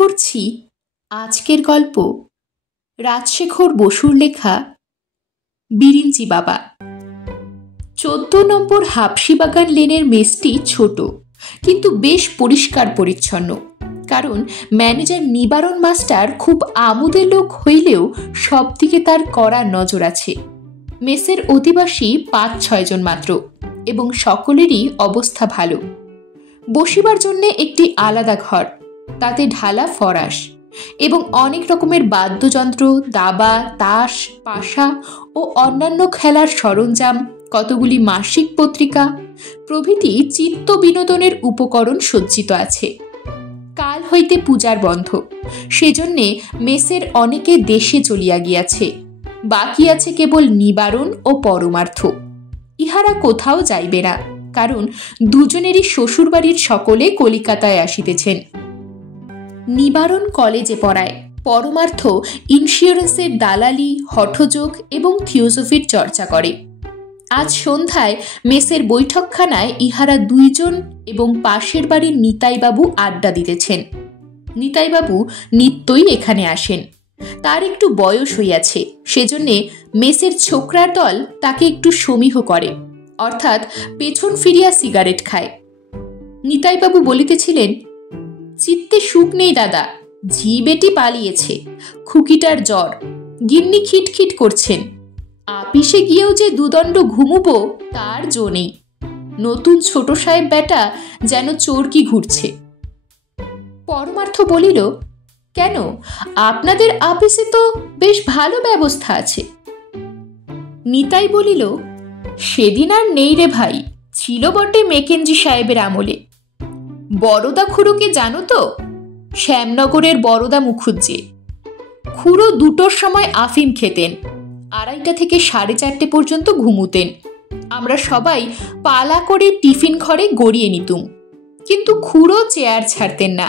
করছি আজকের গল্প রাজশেখর বসুর লেখা বিরিঞ্চি বাবা। 14 নম্বর হাবশিবাগান লেনের মেসটি ছোট কিন্তু বেশ পরিষ্কার পরিচ্ছন্ন, কারণ ম্যানেজার নিবারণ মাস্টার খুব আমোদের লোক হইলেও সব দিকে তার কড়া নজর আছে। মেসের অধিবাসী 5-6 জন মাত্র এবং সকলেরই অবস্থা ভালো। বসিবার জন্য একটি আলাদা ঘর, তাতে ঢালা ফরাশ এবং অনেক রকমের বাদ্যযন্ত্র, দাবা, তাস, পাশা ও অন্যান্য খেলার সরঞ্জাম, কতগুলি মাসিক পত্রিকা প্রভৃতি চিত্ত বিনোদনের উপকরণ সজ্জিত আছে। কাল হইতে পূজার বন্ধ, সেজন্যে মেসের অনেকে দেশে চলিয়া গিয়াছে। বাকি আছে কেবল নিবারণ ও পরমার্থ। ইহারা কোথাও যাইবে না, কারণ দুজনেরই শ্বশুরবাড়ির সকলে কলিকাতায় আসিতেছেন। নিবারণ কলেজে পড়ায়, পরমার্থ ইন্স্যুরেন্সের দালালি, হঠযোগ এবং থিওসফির চর্চা করে। আজ সন্ধ্যায় মেসের বৈঠকখানায় ইহারা দুইজন এবং পাশের বাড়ির নিতাইবাবু আড্ডা দিতেছেন। নিতাইবাবু নিত্যই এখানে আসেন। তার একটু বয়স হইয়াছে, সেজন্যে মেসের ছোকরার দল তাকে একটু সমীহ করে, অর্থাৎ পেছন ফিরিয়া সিগারেট খায়। নিতাইবাবু বলিতেছিলেন, চিত্তে সুখ নেই দাদা, ঝি বেটি পালিয়েছে, খুকিটার জ্বর, গিন্নি খিটখিট করছেন, আপিসে গিয়েও যে দুদণ্ড ঘুমুবো তার জো নেই। নতুন ছোট সাহেব বেটা যেন চোরকি ঘুরছে। পরমার্থ বলিল, কেন, আপনাদের আপিসে তো বেশ ভালো ব্যবস্থা আছে। নিতাই বলিল, সেদিন আর নেই রে ভাই, ছিল বটে মেকেঞ্জি সাহেবের আমলে। বরদা খুড়োকে জানো তো? শ্যামনগরের বরদা মুখুজ্জে। খুড়ো 2টোর সময় আফিম খেতেন, 2:30 থেকে 4:30 পর্যন্ত ঘুমুতেন। আমরা সবাই পালা করে টিফিন ঘরে গড়িয়ে নিতুম, কিন্তু খুড়ো চেয়ার ছাড়তেন না।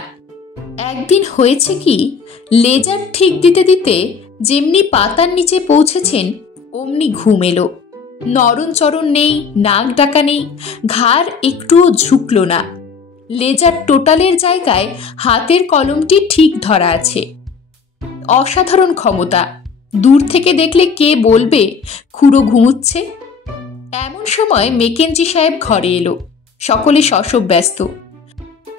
একদিন হয়েছে কি, লেজার ঠিক দিতে দিতে যেমনি পাতার নিচে পৌঁছেছেন অমনি ঘুম এলো। নরণচরণ নেই, নাক ডাকা নেই, ঘাড় একটুও ঝুঁকল না। লেজার টোটালের জায়গায় হাতের কলমটি ঠিক ধরা আছে। অসাধারণ ক্ষমতা। দূর থেকে দেখলে কে বলবে খুড়ো ঘুমুচ্ছে? এমন সময় মেকেঞ্জি সাহেব ঘরে এলো। সকলে শশব ব্যস্ত।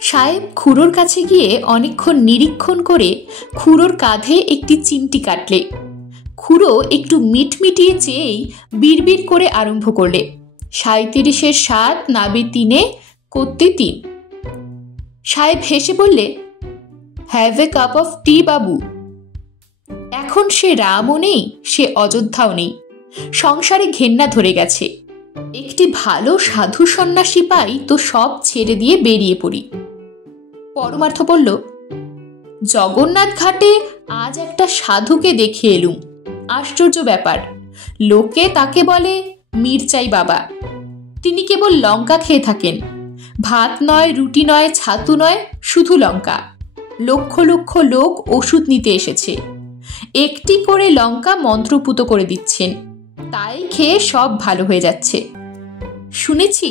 সাহেব খুড়োর কাছে গিয়ে অনেকক্ষণ নিরীক্ষণ করে খুড়োর কাঁধে একটি চিমটি কাটলে। খুড়ো একটু মিটমিটিয়ে চেয়েই বিড়বিড় করে আরম্ভ করলে, 37-এর 7 নাবে 3-এ করতে 3। সাহেব হেসে বললে, হ্যাভ এ কাপ অফ টি বাবু। এখন সে রামও নেই, সে অযোধ্যাও নেই। সংসারে ঘেন্না ধরে গেছে। একটি ভালো সাধু সন্ন্যাসী পাই তো সব ছেড়ে দিয়ে বেরিয়ে পড়ি। পরমার্থ বলল, জগন্নাথ ঘাটে আজ একটা সাধুকে দেখে এলুম। আশ্চর্য ব্যাপার, লোকে তাকে বলে মির্চাই বাবা। তিনি কেবল লঙ্কা খেয়ে থাকেন। ভাত নয়, রুটি নয়, ছাতু নয়, শুধু লঙ্কা। লক্ষ লক্ষ লোক ওষুধ নিতে এসেছে, একটি করে লঙ্কা মন্ত্রপুত করে দিচ্ছেন, তাই খেয়ে সব ভালো হয়ে যাচ্ছে। শুনেছি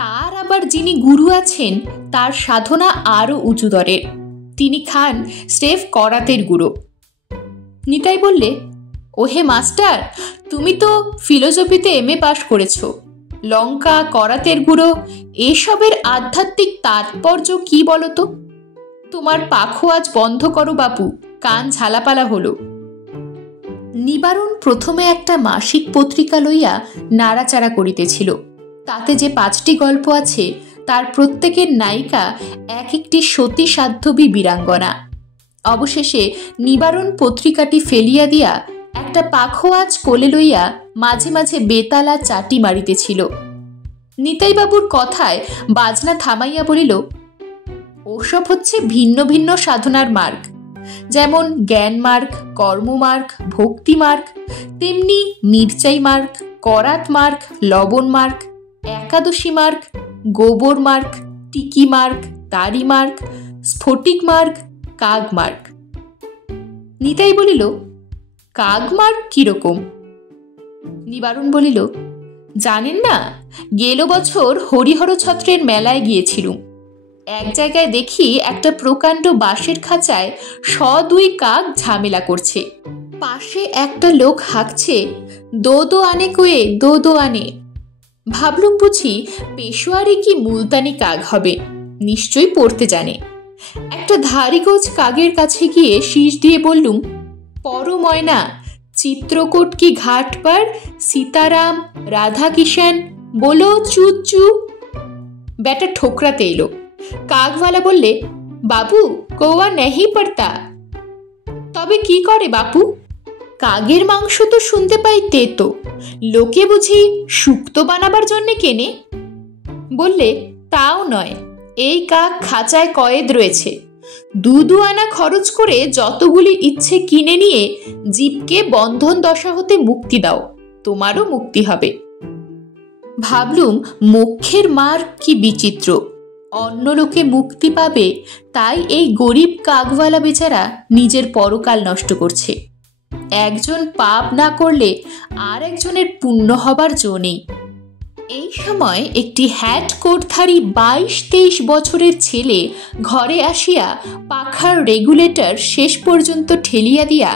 তার আবার যিনি গুরু আছেন তার সাধনা আরও উঁচু দরের। তিনি খান স্রেফ করাতের গুঁড়ো। নিতাই বললে, ওহে মাস্টার, তুমি তো ফিলোসফিতে MA পাশ করেছ। লঙ্কা, করাতের গুঁড়ো এসবের আধ্যাত্মিক তাৎপর্য কি বলো তো? তোমার পাখো আজ বন্ধ করো বাপু, কান ঝালাপালা হলো। নিবারণ প্রথমে একটা মাসিক পত্রিকা লইয়া নাড়াচাড়া করিতেছিল। তাতে যে 5টি গল্প আছে তার প্রত্যেকের নায়িকা এক একটি সতী সাধ্যবী বীরাঙ্গনা। অবশেষে নিবারণ পত্রিকাটি ফেলিয়া দিয়া একটা পাখোয়াজ কোলে লইয়া মাঝে মাঝে বেতালা চাটি মারিতেছিল। নিতাইবাবুর কথায় বাজনা থামাইয়া বলিল, ওসব হচ্ছে ভিন্ন ভিন্ন সাধনার মার্গ। যেমন জ্ঞান মার্গ, কর্ম মার্গ, ভক্তি মার্গ, তেমনি মির্চাই মার্গ, করাত মার্গ, লবণ মার্গ, একাদশী মার্গ, গোবর মার্গ, টিকি মার্গ, তারি মার্গ, স্ফটিক মার্গ, কাগ মার্গ। নিতাই বলিল, কাগ মার্গ কিরকম? নিবারণ বলিল, জানেন না, গেল বছর হরিহর ছত্রের মেলায় গিয়েছিলুম। এক জায়গায় দেখি একটা প্রকাণ্ড বাঁশের খাঁচায় 102 কাক ঝামেলা করছে। পাশে একটা লোক হাঁকছে, দো দো আনে কোয়ে, দো দো আনে। ভাবলুম বুঝি পেশোয়ারি কি মুলতানি কাক হবে, নিশ্চয়ই পড়তে জানে। একটা ধারিগোজ কাকের কাছে গিয়ে শীষ দিয়ে বললুম, পরো ময়না, চিত্রকূট কি ঘাট पर সীতারাম রাধা কিষান বলো চু চু। বেটা ঠোকরাতে এলো। কাকওয়ালা বললে, বাবু কৌয়া নেহি পড়তা। তবে কি করে বাপু? কাকের মাংস তো শুনতে পাই তেতো, লোকে বুঝি শুক্তো বানাবার জন্যে কেনে। বললে, তাও নয়, এই কাক খাঁচায় কয়েদ রয়েছে, 2 আনা খরচ করে যতগুলি ইচ্ছে কিনে নিয়ে জীবকে বন্ধন দশা হতে মুক্তি দাও, তোমারও মুক্তি হবে। ভাবলুম মোক্ষের মার কি বিচিত্র, অন্য লোকে মুক্তি পাবে তাই এই গরিব কাকওয়ালা বেচারা নিজের পরকাল নষ্ট করছে। একজন পাপ না করলে আর একজনের পুণ্য হবার জো নেই। এই সময় একটি হ্যাট কোটধারী 22-23 বছরের ছেলে ঘরে আসিয়া পাখার রেগুলেটর শেষ পর্যন্ত ঠেলিয়া দিয়া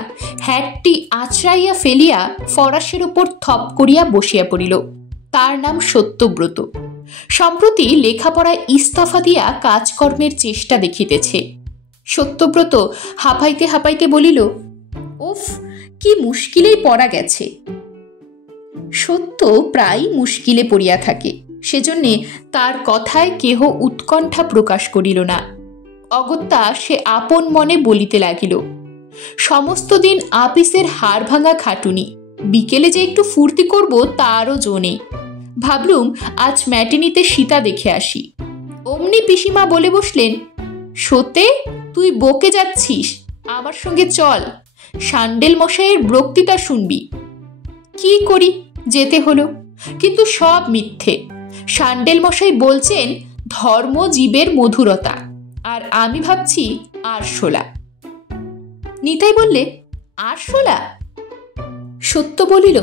হ্যাটটি আঁচড়াইয়া ফেলিয়া ফরাসের ওপর থপ করিয়া বসিয়া পড়িল। তার নাম সত্যব্রত। সম্প্রতি লেখাপড়ায় ইস্তফা দিয়া কাজকর্মের চেষ্টা দেখিতেছে। সত্যব্রত হাঁপাইতে হাঁপাইতে বলিল, উফ, কি মুশকিলেই পড়া গেছে। সত্য প্রায় মুশকিলে পড়িয়া থাকে, সেজন্যে তার কথায় কেহ উৎকণ্ঠা প্রকাশ করিল না। অগত্যা সে আপন মনে বলিতে লাগিল, সমস্ত দিন আপিসের হাড় ভাঙা খাটুনি, বিকেলে যে একটু ফুর্তি করব তারও জো নেই। ভাবলুম আজ ম্যাটিনিতে সীতা দেখে আসি। অমনি পিসিমা বলে বসলেন, সতে তুই বকে যাচ্ছিস, আমার সঙ্গে চল, সান্ডেল মশাইয়ের বক্তৃতা শুনবি। কি করি, যেতে হলো, কিন্তু সব মিথ্যে। সান্ডেল মশাই বলছেন ধর্ম জীবের মধুরতা, আর আমি ভাবছি আরশোলা। নিতাই বললে, আরশোলা? সত্য বলিল,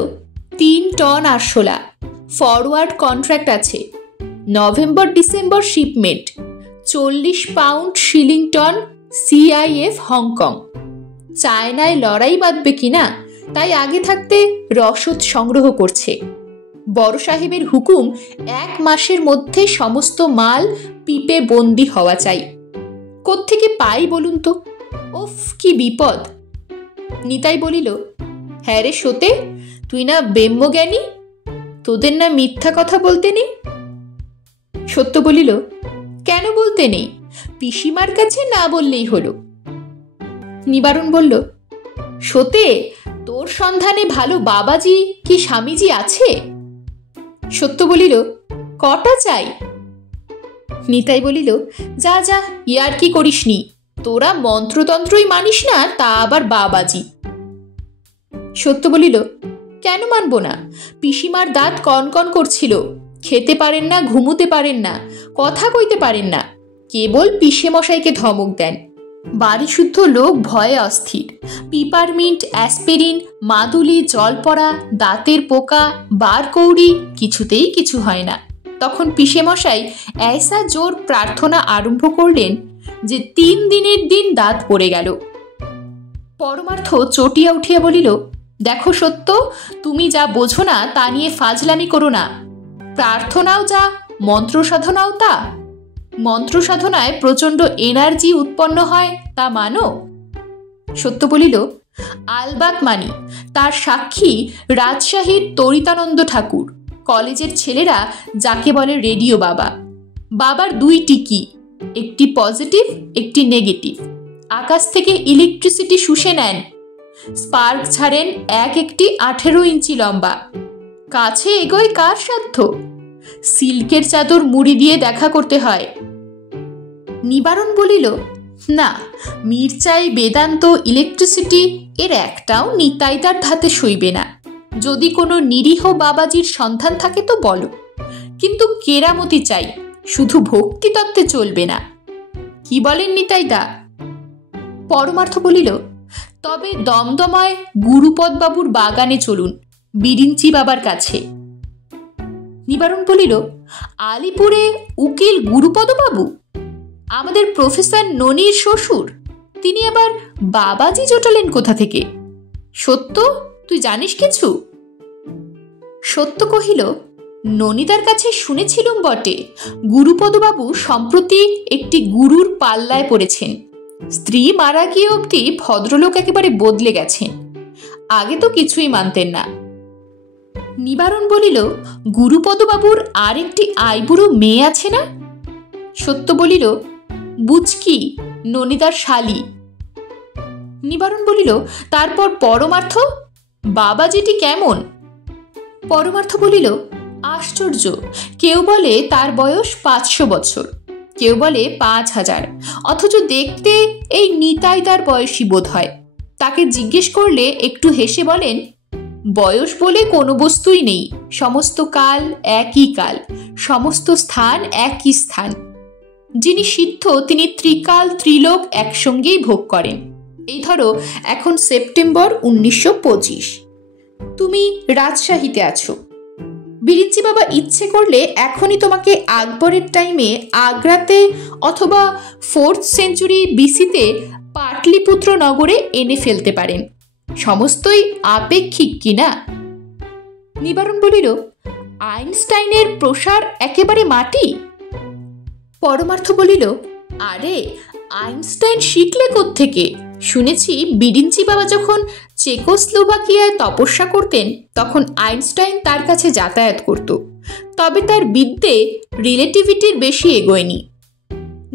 3 টন আরশোলা, ফরওয়ার্ড কন্ট্রাক্ট আছে, November December shipment, 40 pound shilling ton CIF Hong Kong. চায়নায় লড়াই বাঁধবে কিনা তাই আগে থাকতে রসদ সংগ্রহ করছে। বড় সাহেবের হুকুম 1 মাসের মধ্যে সমস্ত মাল পিপে বন্দি হওয়া চাই। কোত্থেকে পাই বলুন তো? উফ, কি বিপদ। নিতাই বলিল, হ্যাঁ রে সতে, তুই না ব্রহ্মজ্ঞানী, তোদের না মিথ্যা কথা বলতে নেই? সত্য বলিল, কেন বলতে নেই, পিসিমার কাছে না বললেই হলো। নিবারণ বলল, সতে, তোর সন্ধানে ভালো বাবাজি কি স্বামীজি আছে? সত্য বলিল, কটা চাই? নিতাই বলিল, যা যা, ইয়ার কি করিসনি, তোরা মন্ত্রতন্ত্রই মানিস না, তা আবার বাবাজি। সত্য বলিল, কেন মানব না? পিসিমার দাঁত কনকন করছিল, খেতে পারেন না, ঘুমুতে পারেন না, কথা কইতে পারেন না, কেবল পিসে মশাইকে ধমক দেন। বাড়ি শুদ্ধ লোক ভয়ে অস্থির। পিপারমিন্ট, অ্যাসপিরিন, মাদুলি, জলপড়া, দাঁতের পোকা, বারকৌড়ি, কিছুতেই কিছু হয় না। তখন পিসে মশাই ऐसा জোর প্রার্থনা আরম্ভ করলেন যে 3 দিনের দিন দাঁত পড়ে গেল। পরমার্থ চটিয়া উঠিয়া বলিল, দেখো সত্য, তুমি যা বোঝো না তা নিয়ে ফাজলামি করো না। প্রার্থনাও যা, মন্ত্র সাধনাও তা। মন্ত্র সাধনায় প্রচণ্ড এনার্জি উৎপন্ন হয়, তা মানো? সত্য বলিল, আলবাত মানি, তার সাক্ষী রাজশাহীর তরিতানন্দ ঠাকুর, কলেজের ছেলেরা যাকে বলে রেডিও বাবা। বাবার 2টি কি, একটি পজিটিভ, একটি নেগেটিভ। আকাশ থেকে ইলেকট্রিসিটি শুষে নেন, স্পার্ক ছাড়েন, একটি 18 ইঞ্চি লম্বা। কাছে এগোয় কার সাধ্য? সিল্কের চাদর মুড়ি দিয়ে দেখা করতে হয়। নিবারণ বলিল, না, মির্চাই, বেদান্ত, ইলেকট্রিসিটি এর একটাও নিতাইদার ধাতে সইবে না। যদি কোনো নিরীহ বাবাজির সন্ধান থাকে তো বলো, কিন্তু কেরামতি চাই, শুধু ভক্তি তত্ত্বে চলবে না। কি বলেন নিতাইদা? পরমার্থ বলিল, তবে দমদমায় গুরুপদ বাবুর বাগানে চলুন, বিরিঞ্চি বাবার কাছে। নিবারণ বলিল, আলিপুরে উকিল গুরুপদ বাবু? আমাদের প্রফেসর ননির শ্বশুর, তিনি আবার বাবাজি জোটালেন কোথা থেকে? সত্য, তুই জানিস কিছু? সত্য কহিল, ননিদার কাছে শুনেছিলুম বটে, গুরুপদবাবু সম্প্রতি একটি গুরুর পাল্লায় পড়েছেন। স্ত্রী মারা গিয়ে অবধি ভদ্রলোক একেবারে বদলে গেছেন, আগে তো কিছুই মানতেন না। নিবারণ বলিল, গুরুপদবাবুর আর একটি আইবুড়ো মেয়ে আছে না? সত্য বলিল, বুঝকি, ননিদার শালি। নিবারণ বলিল, তারপর পরমার্থ, বাবাজিটি কেমন? পরমার্থ বলিল, আশ্চর্য, কেউ বলে তার বয়স 500 বছর, কেউ বলে 5000, অথচ দেখতে এই নিতাইদার বয়সী বোধ হয়। তাকে জিজ্ঞেস করলে একটু হেসে বলেন, বয়স বলে কোনো বস্তুই নেই, সমস্ত কাল একই কাল, সমস্ত স্থান একই স্থান। যিনি সিদ্ধ তিনি ত্রিকাল ত্রিলোক একসঙ্গেই ভোগ করেন। এই ধরো এখন সেপ্টেম্বর 1925, তুমি রাজশাহীতে আছো। বিরিঞ্চি বাবা ইচ্ছে করলে এখনই তোমাকে আকবরের টাইমে আগ্রাতে অথবা 4th সেঞ্চুরি বিসিতে পাটলিপুত্র নগরে এনে ফেলতে পারেন। সমস্তই আপেক্ষিক কিনা? নিবারণ বলিল, আইনস্টাইনের প্রসার একেবারে মাটি। পরমার্থ বলিল, আরে আইনস্টাইন শিখলে কোত্থেকে? শুনেছি বিরিঞ্চি বাবা যখন চেকোস্লোভাকিয়ায় তপস্যা করতেন তখন আইনস্টাইন তার কাছে যাতায়াত করত, তবে তার বিদ্যে রিলেটিভিটির বেশি এগোয়নি।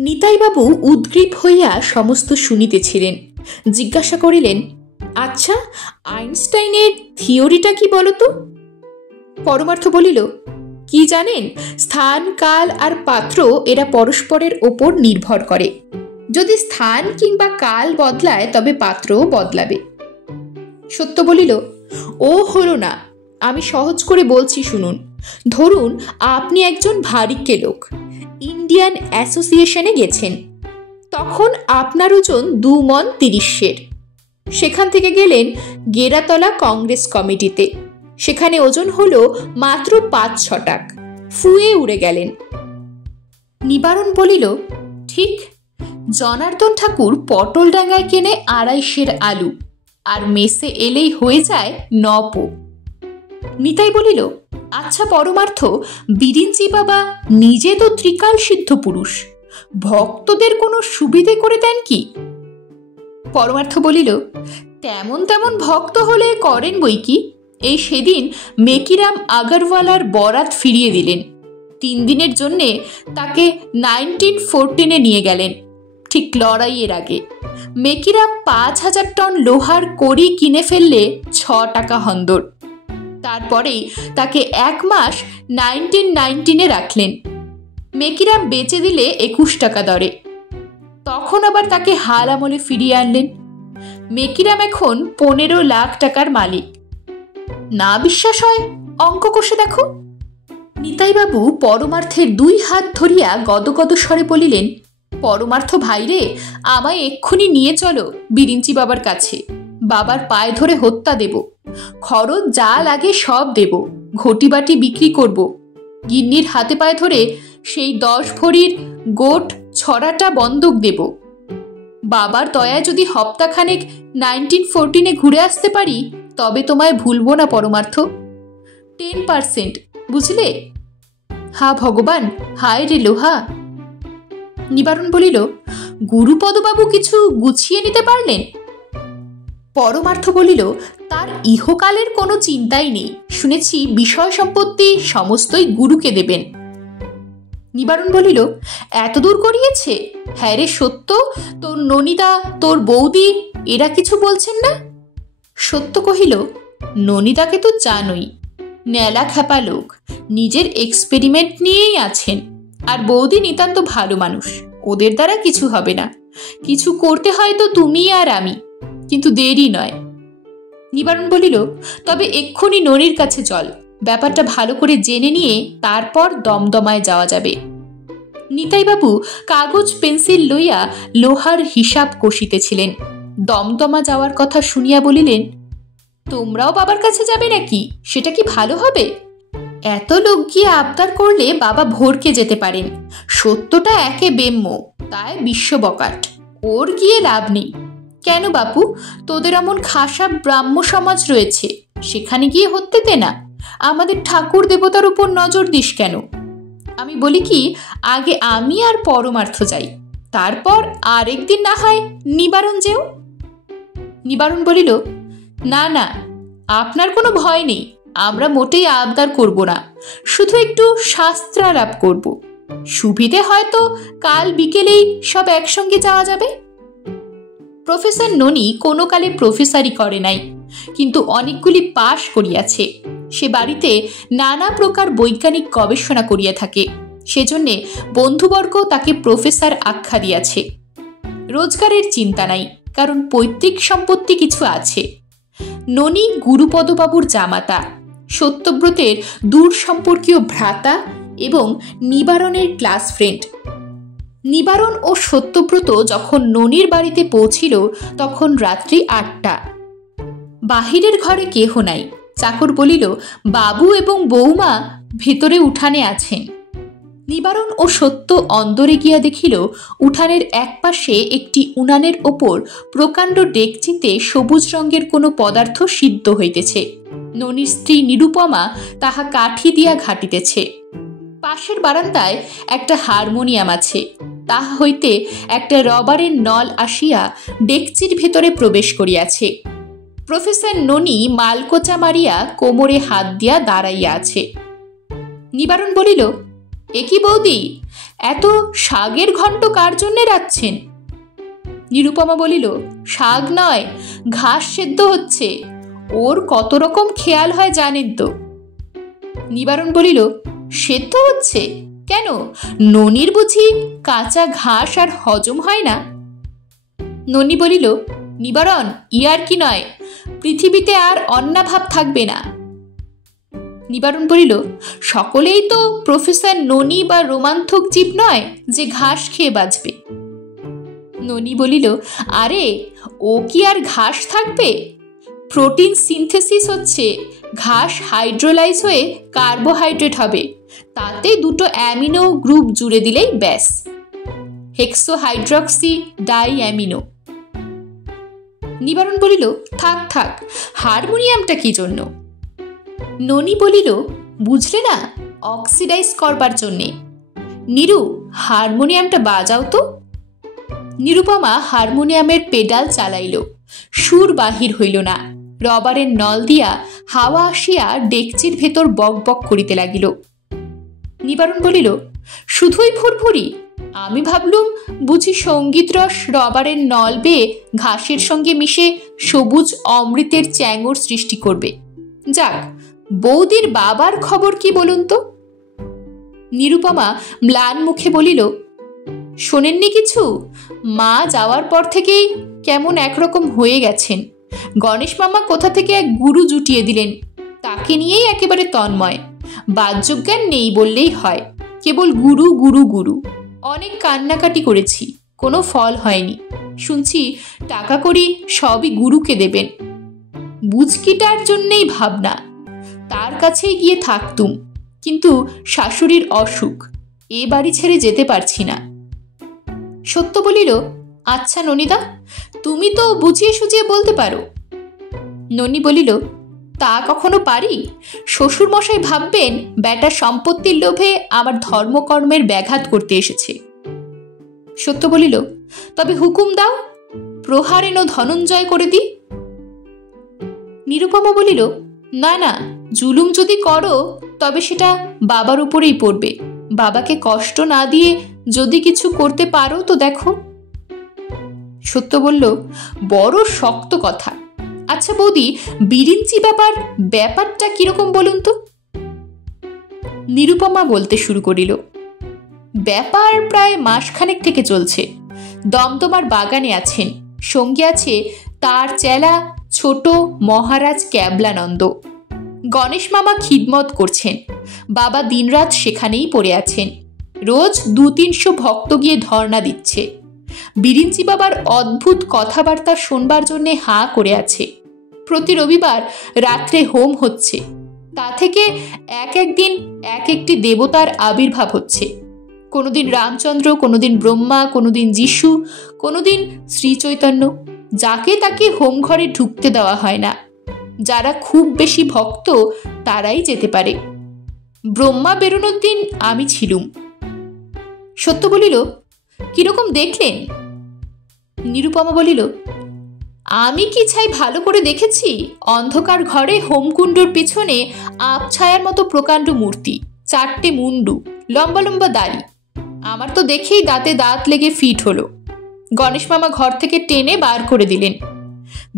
নিতাইবাবু উদ্গ্রীব হইয়া সমস্ত শুনিতেছিলেন। জিজ্ঞাসা করিলেন, আচ্ছা, আইনস্টাইনের থিওরিটা কি বলতো? পরমার্থ বলিল, কি জানেন, স্থান কাল আর পাত্র এরা পরস্পরের ওপর নির্ভর করে। যদি স্থান কিংবা কাল বদলায় তবে পাত্রও বদলাবে। সত্য বলিল, ও হলো না, আমি সহজ করে বলছি শুনুন। ধরুন আপনি একজন ভারিক্কে লোক, ইন্ডিয়ান অ্যাসোসিয়েশনে গেছেন। তখন আপনার ওজন 2 মণ 30 সের। সেখান থেকে গেলেন গেরাতলা কংগ্রেস কমিটিতে, সেখানে ওজন হলো মাত্র 5-6 টাক, ফুয়ে উড়ে গেলেন। নিবারণ বলিল, ঠিক। জনার্দন ঠাকুর পটলডাঙ্গায় কেনে 2.5 সের আলু, আর মেসে এলেই হয়ে যায় 9 পো। নিতাই বলিল, আচ্ছা পরমার্থ, বিরিঞ্চি বাবা নিজে তো ত্রিকাল সিদ্ধ পুরুষ, ভক্তদের কোনো সুবিধে করে দেন কি? পরমার্থ বলিল, তেমন তেমন ভক্ত হলে করেন বই কি। এই সেদিন মেকিরাম আগরওয়ালার বরাত ফিরিয়ে দিলেন। 3 দিনের জন্যে তাকে 1914-এ নিয়ে গেলেন, ঠিক লড়াইয়ের আগে। মেকিরাম 5000 টন লোহার কড়ি কিনে ফেললে 6 টাকা হন্দর। তারপরেই তাকে 1 মাস 1919-এ রাখলেন। মেকিরাম বেচে দিলে 21 টাকা দরে। তখন আবার তাকে হাল আমলে ফিরিয়ে আনলেন। মেকিরাম এখন 15 লাখ টাকার মালিক। না বিশ্বাস হয় অঙ্ক কষে দেখো। নিতাইবাবু পরমার্থের 2 হাত ধরিয়া গদগদ স্বরে বলিলেন, পরমার্থ ভাইরে, আমায় এক্ষুনি নিয়ে চলো বিরিঞ্চি বাবার কাছে। বাবার পায়ে ধরে হত্যা দেব, খরচ যা লাগে সব দেব, ঘটিবাটি বিক্রি করব, গিন্নির হাতে পায়ে ধরে সেই 10 ভরির গোট ছড়াটা বন্ধক দেব। বাবার দয়ায় যদি হপ্তাখানেক 1914-এ ঘুরে আসতে পারি তবে তোমায় ভুলবো না পরমার্থ। 10%, বুঝলে? হা ভগবান, হায় রে লোহা। নিবারণ বলিল, গুরুপদবাবু কিছু গুছিয়ে নিতে পারলেন? পরমার্থ বলিল, তার ইহকালের কোনো চিন্তাই নেই, শুনেছি বিষয় সম্পত্তি সমস্তই গুরুকে দেবেন। নিবারণ বলিল, এত দূর করিয়েছে? হ্যাঁ রে সত্য, তোর ননিদা, তোর বৌদি এরা কিছু বলছেন না? সত্য কহিল, ননিদাকে তো জানোই, নেলা খ্যাপা লোক, নিজের এক্সপেরিমেন্ট নিয়েই আছেন। আর বৌদি নিতান্ত ভালো মানুষ, ওদের দ্বারা কিছু হবে না। কিছু করতে হয় তো তুমি আর আমি, কিন্তু দেরি নয়। নিবারণ বলিল, তবে এক্ষুনি ননির কাছে চল, ব্যাপারটা ভালো করে জেনে নিয়ে তারপর দমদমায় যাওয়া যাবে। নিতাইবাবু কাগজ পেন্সিল লইয়া লোহার হিসাব কষিতেছিলেন। দমদমা যাওয়ার কথা শুনিয়া বলিলেন, তোমরাও বাবার কাছে যাবে নাকি? সেটা কি ভালো হবে? এত লোক গিয়ে আবদার করলে বাবা ভরকে যেতে পারেন। সত্যটা একে বেম্য, তাই বিশ্ব বকাট, ওর গিয়ে লাভ নেই। কেন বাপু, তোদের এমন খাসা ব্রাহ্ম সমাজ রয়েছে, সেখানে গিয়ে হতে দে না। আমাদের ঠাকুর দেবতার উপর নজর দিস কেন? আমি বলি কি, আগে আমি আর পরমার্থ যাই, তারপর আরেকদিন না হয় নিবারণ যেও। নিবারণ বলিল, না না, আপনার কোনো ভয় নেই, আমরা মোটেই আবদার করব না, শুধু একটু শাস্ত্রালাপ করব। সুবিধে হয়তো কাল বিকেলেই সব একসঙ্গে যাওয়া যাবে। প্রফেসর ননি কোনো কালে প্রফেসরই করে নাই, কিন্তু অনেকগুলি পাশ করিয়াছে। সে বাড়িতে নানা প্রকার বৈজ্ঞানিক গবেষণা করিয়া থাকে, সেজন্যে বন্ধুবর্গ তাকে প্রফেসর আখ্যা দিয়াছে। রোজগারের চিন্তা নাই, কারণ পৈতৃক সম্পত্তি কিছু আছে। ননি গুরুপদবাবুর জামাতা, সত্যব্রতের দূর সম্পর্কীয় ভ্রাতা এবং নিবারণের ক্লাস ফ্রেন্ড। নিবারণ ও সত্যব্রত যখন ননির বাড়িতে পৌঁছিল তখন রাত্রি 8টা। বাহিরের ঘরে কেহ নাই। চাকর বলিল, বাবু এবং বৌমা ভেতরে উঠানে আছেন। নিবারণ ও সত্য অন্দরে গিয়া দেখিল, উঠানের এক পাশে একটি উনানের ওপর প্রকাণ্ড ডেকচিতে সবুজ রঙের কোনো পদার্থ সিদ্ধ হইতেছে। ননির স্ত্রী নিরুপমা তাহা কাঠি দিয়া ঘাটিতেছে। পাশের বারান্দায় একটা হারমোনিয়াম আছে, তাহা হইতে একটা রবারের নল আসিয়া ডেকচির ভেতরে প্রবেশ করিয়াছে। প্রফেসর ননি মালকোচা মারিয়া কোমরে হাত দিয়া দাঁড়াইয়া আছে। নিবারণ বলিল, এ কি বৌদি, এত শাগের ঘণ্ট কার জন্যে রাখছেন? নিরুপমা বলিল, শাগ নয়, ঘাস সেদ্ধ হচ্ছে, ওর কত রকম খেয়াল হয় জানেন তো। নিবারণ বলিল, সেদ্ধ হচ্ছে কেন? ননির বুঝি কাঁচা ঘাস আর হজম হয় না? ননি বলিল, নিবারণ, ইয়ার কি নয়, পৃথিবীতে আর অন্নাভাব থাকবে না। নিবারণ বলিল, সকলেই তো প্রফেসর ননি বা রোমান্থক জীব নয় যে ঘাস খেয়ে বাঁচবে। ননি বলিল, আরে ও কি আর ঘাস থাকবে? প্রোটিন সিনথেসিস হচ্ছে, ঘাস হাইড্রোলাইজ হয়ে কার্বোহাইড্রেট হবে, তাতে দুটো অ্যামিনো গ্রুপ জুড়ে দিলেই ব্যাস, হেক্সোহাইড্রক্সি ডাই অ্যামিনো। নিবারণ বলিল, থাক থাক, হারমোনিয়ামটা কি জন্য? ননি বলিল, বুঝলে না, অক্সিডাইজ করবার জন্যে। নিরু, হারমোনিয়ামটা বাজাও তো। নিরুপমা হারমোনিয়ামের পেডাল চালাইল, সুর বাহির হইল না। রবারের নল দিয়া হাওয়া আসিয়া ডেকচির ভেতর বক বক করিতে লাগিল। নিবারণ বলিল, শুধুই ফুরফুরি? আমি ভাবলুম বুঝি সঙ্গীত রস রবারের নল বেয়ে ঘাসের সঙ্গে মিশে সবুজ অমৃতের চ্যাঙর সৃষ্টি করবে। যাক, বৌদির বাবার খবর কি বলুন তো? নিরুপমা ম্লান মুখে বলিল, শোনেননি কিছু? মা যাওয়ার পর থেকেই কেমন একরকম হয়ে গেছেন। গণেশ মামা কোথা থেকে এক গুরু জুটিয়ে দিলেন, তাকে নিয়েই একেবারে তন্ময়। বাহ্যজ্ঞান নেই বললেই হয়, কেবল গুরু গুরু গুরু। অনেক কান্নাকাটি করেছি, কোনো ফল হয়নি। শুনছি টাকা করি সবই গুরুকে দেবেন। বুঝকিটার জন্যেই ভাবনা, তার কাছেই গিয়ে থাকতুম, কিন্তু শাশুড়ির অসুখ, এ বাড়ি ছেড়ে যেতে পারছি না। সত্য বলিল, আচ্ছা ননিদা, তুমি তো বুঝিয়ে সুঝিয়ে বলতে পারো। ননি বলিল, তা কখনো পারি? শ্বশুর মশাই ভাববেন বেটার সম্পত্তির লোভে আমার ধর্মকর্মের ব্যাঘাত করতে এসেছে। সত্য বলিল, তবে হুকুম দাও, প্রহারেণ ধনঞ্জয় করে দি। নিরুপমা বলিল, না না, জুলুম যদি করো তবে সেটা বাবার উপরেই পড়বে। বাবাকে কষ্ট না দিয়ে যদি কিছু করতে পারো তো দেখো। সত্য বলল, বড় শক্ত কথা। আচ্ছা বৌদি, বিরিঞ্চি ব্যাপারটা কিরকম বলুন তো? নিরুপমা বলতে শুরু করিল, ব্যাপার প্রায় মাসখানেক থেকে চলছে। দমদমার বাগানে আছেন, সঙ্গে আছে তার চেলা ছোট মহারাজ ক্যাবলানন্দ। গণেশ মামা খিদমত করছেন, বাবা দিনরাত সেখানেই পড়ে আছেন। রোজ 200-300 ভক্ত গিয়ে ধর্ণা দিচ্ছে। বিরিঞ্চি বাবার অদ্ভুত কথাবার্তা শোনবার জন্যে হাঁ করে আছে। প্রতি রবিবার রাত্রে হোম হচ্ছে, তা থেকে এক একদিন এক একটি দেবতার আবির্ভাব হচ্ছে। কোনোদিন রামচন্দ্র, কোনোদিন ব্রহ্মা, কোনোদিন যিশু, কোনোদিন শ্রীচৈতন্য। যাকে তাকে হোম ঘরে ঢুকতে দেওয়া হয় না। যারা খুব বেশি ভক্ত তারাই যেতে পারে। ব্রহ্মা বেরোনোর দিন আমি ছিলুম। সত্য বলিল, কিরকম দেখলেন? নিরুপমা বলিল, আমি কি ছাই ভালো করে দেখেছি? অন্ধকার ঘরে হোমকুণ্ডর পেছনে আবছায়ার মতো প্রকাণ্ড মূর্তি, 4টে মুন্ডু, লম্বা লম্বা দাড়ি। আমার তো দেখেই দাঁতে দাঁত লেগে ফিট হলো। গণেশ মামা ঘর থেকে টেনে বার করে দিলেন।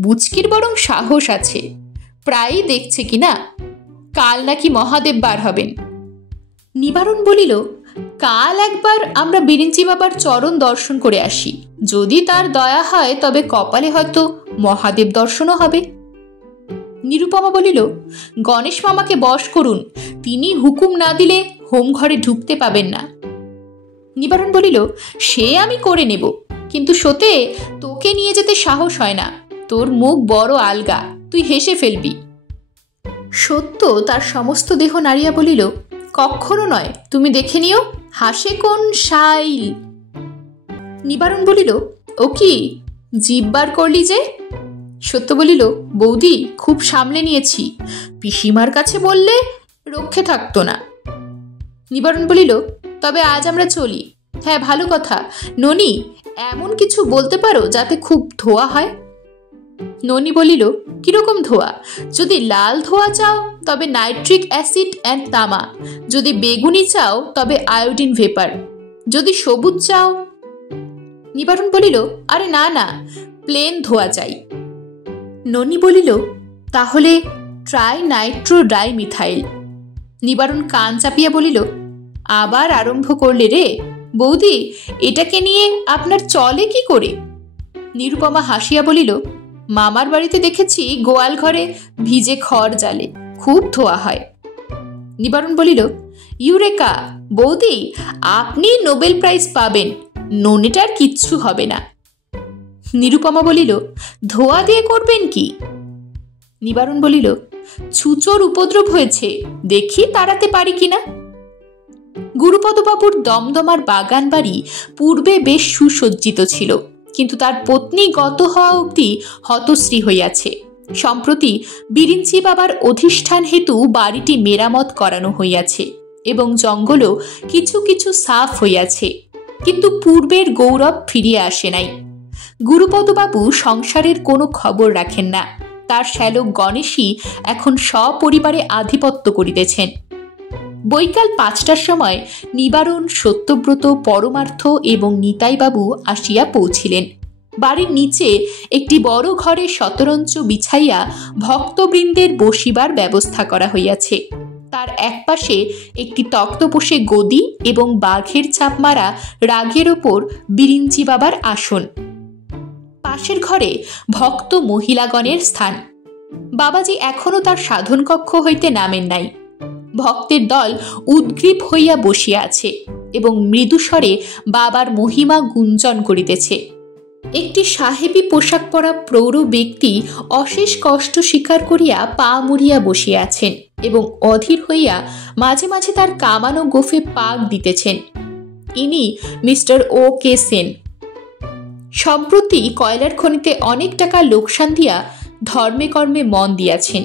বুচকির বরং সাহস আছে, প্রায়ই দেখছে কিনা। কাল নাকি মহাদেব বার হবেন। নিবারণ বলিল, কাল একবার আমরা বিরিঞ্চি বাবার চরণ দর্শন করে আসি। যদি তার দয়া হয় তবে কপালে হয়তো মহাদেব দর্শনও হবে। নিরুপমা বলিল, গণেশ মামাকে বশ করুন, তিনি হুকুম না দিলে হোম ঘরে ঢুকতে পাবেন না। নিবারণ বলিল, সে আমি করে নেব, কিন্তু সতে তোকে নিয়ে যেতে সাহস হয় না। তোর মুখ বড় আলগা, তুই হেসে ফেলবি। সত্য তার সমস্ত দেহ নাড়িয়া বলিল, কখনো নয়, তুমি দেখে নিও, হাসে কোন শাইল। নিবারণ বলিল, ও কি জিভ বার করলি যে? সত্য বলিল, বৌদি, খুব সামলে নিয়েছি, পিসিমার কাছে বললে রক্ষে থাকতো না। নিবারণ বলিল, তবে আজ আমরা চলি। হ্যাঁ, ভালো কথা। ননি, এমন কিছু বলতে পারো যাতে খুব ধোয়া হয়? ননি বলিল, কিরকম ধোয়া? যদি লাল ধোয়া চাও তবে নাইট্রিক অ্যাসিড অ্যান্ড তামা, যদি বেগুনি চাও তবে আয়োডিন ভেপার, যদি সবুজ চাও। নিবারণ বলিল, আরে না না, প্লেন ধোয়া চাই। ননি বলিল, তাহলে ট্রাই নাইট্রো ডাই মিথাইল। নিবারণ কান চাপিয়া বলিল, আবার আরম্ভ করলে রে বৌদি, এটাকে নিয়ে আপনার চলে কি করে? নিরুপমা হাসিয়া বলিল, মামার বাড়িতে দেখেছি গোয়াল ঘরে ভিজে খড় জ্বালে, খুব ধোয়া হয়। নিবারণ বলিল, ইউরেকা বৌদি, আপনি নোবেল প্রাইজ পাবেন, ননিটার কিচ্ছু হবে না। নিরুপমা বলিল, ধোয়া দিয়ে করবেন কি? নিবারণ বলিল, ছুঁচোর উপদ্রব হয়েছে, দেখি তাড়াতে পারি কিনা। গুরুপদবাবুর দমদমার বাগান বাড়ি পূর্বে বেশ সুসজ্জিত ছিল, কিন্তু তার পত্নী গত হওয়া অবধি হতশ্রী হইয়াছে। সম্প্রতি বিরিঞ্চি বাবার অধিষ্ঠান হেতু বাড়িটি মেরামত করানো হইয়াছে এবং জঙ্গলও কিছু কিছু সাফ হইয়াছে, কিন্তু পূর্বের গৌরব ফিরিয়া আসে নাই। গুরুপদবাবু সংসারের কোনো খবর রাখেন না। তার শ্যালক গণেশই এখন সপরিবারে আধিপত্য করিতেছেন। বৈকাল 5টার সময় নিবারণ, সত্যব্রত, পরমার্থ এবং নিতাইবাবু আসিয়া পৌঁছিলেন। বাড়ির নিচে একটি বড় ঘরে শতরঞ্চ বিছাইয়া ভক্তবৃন্দের বসিবার ব্যবস্থা করা হইয়াছে। তার একপাশে একটি তক্তপোষে গদি এবং বাঘের ছাপ মারা রাগের ওপর বিরিঞ্চি বাবার আসন। পাশের ঘরে ভক্ত মহিলাগণের স্থান। বাবাজি এখনো তার সাধন কক্ষ হইতে নামেন নাই। ভক্তের দল উদ্গ্রীব হইয়া বসিয়া আছে এবং মৃদুস্বরে বাবার মহিমা গুঞ্জন করিতেছে। একটি সাহেবী পোশাক পরা প্রৌঢ় ব্যক্তি অশেষ কষ্ট স্বীকার করিয়া পা মুড়িয়া বসিয়া আছেন এবং অধীর হইয়া মাঝে মাঝে তার কামানো গোফে পাক দিতেছেন। ইনি মিস্টার O.K. সেন। সম্প্রতি কয়লার খনিতে অনেক টাকা লোকসান দিয়া ধর্মে কর্মে মন দিয়াছেন।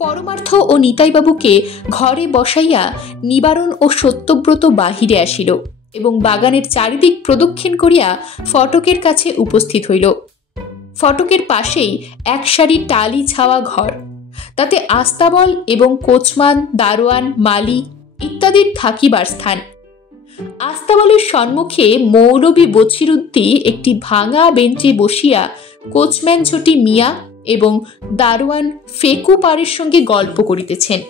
পরমার্থ ও নিতাইবাবুকে ঘরে বসাইয়া নিবারণ ও সত্যব্রত বাহিরে আসিল এবং বাগানের চারিদিক প্রদক্ষিণ করিয়া ফটকের কাছে উপস্থিত হইল। ফটকের পাশেই এক সারি টালি ছাওয়া ঘর, তাতে আস্তাবল এবং কোচমান, দারোয়ান, মালি ইত্যাদির থাকিবার স্থান। আস্তাবলের সম্মুখে মৌলবী বছিরুদ্দি একটি ভাঙা বেঞ্চে বসিয়া কোচম্যান ছোটি মিয়া এবং দারোয়ান ফেকু পাড়ের সঙ্গে গল্প করিতেছেন।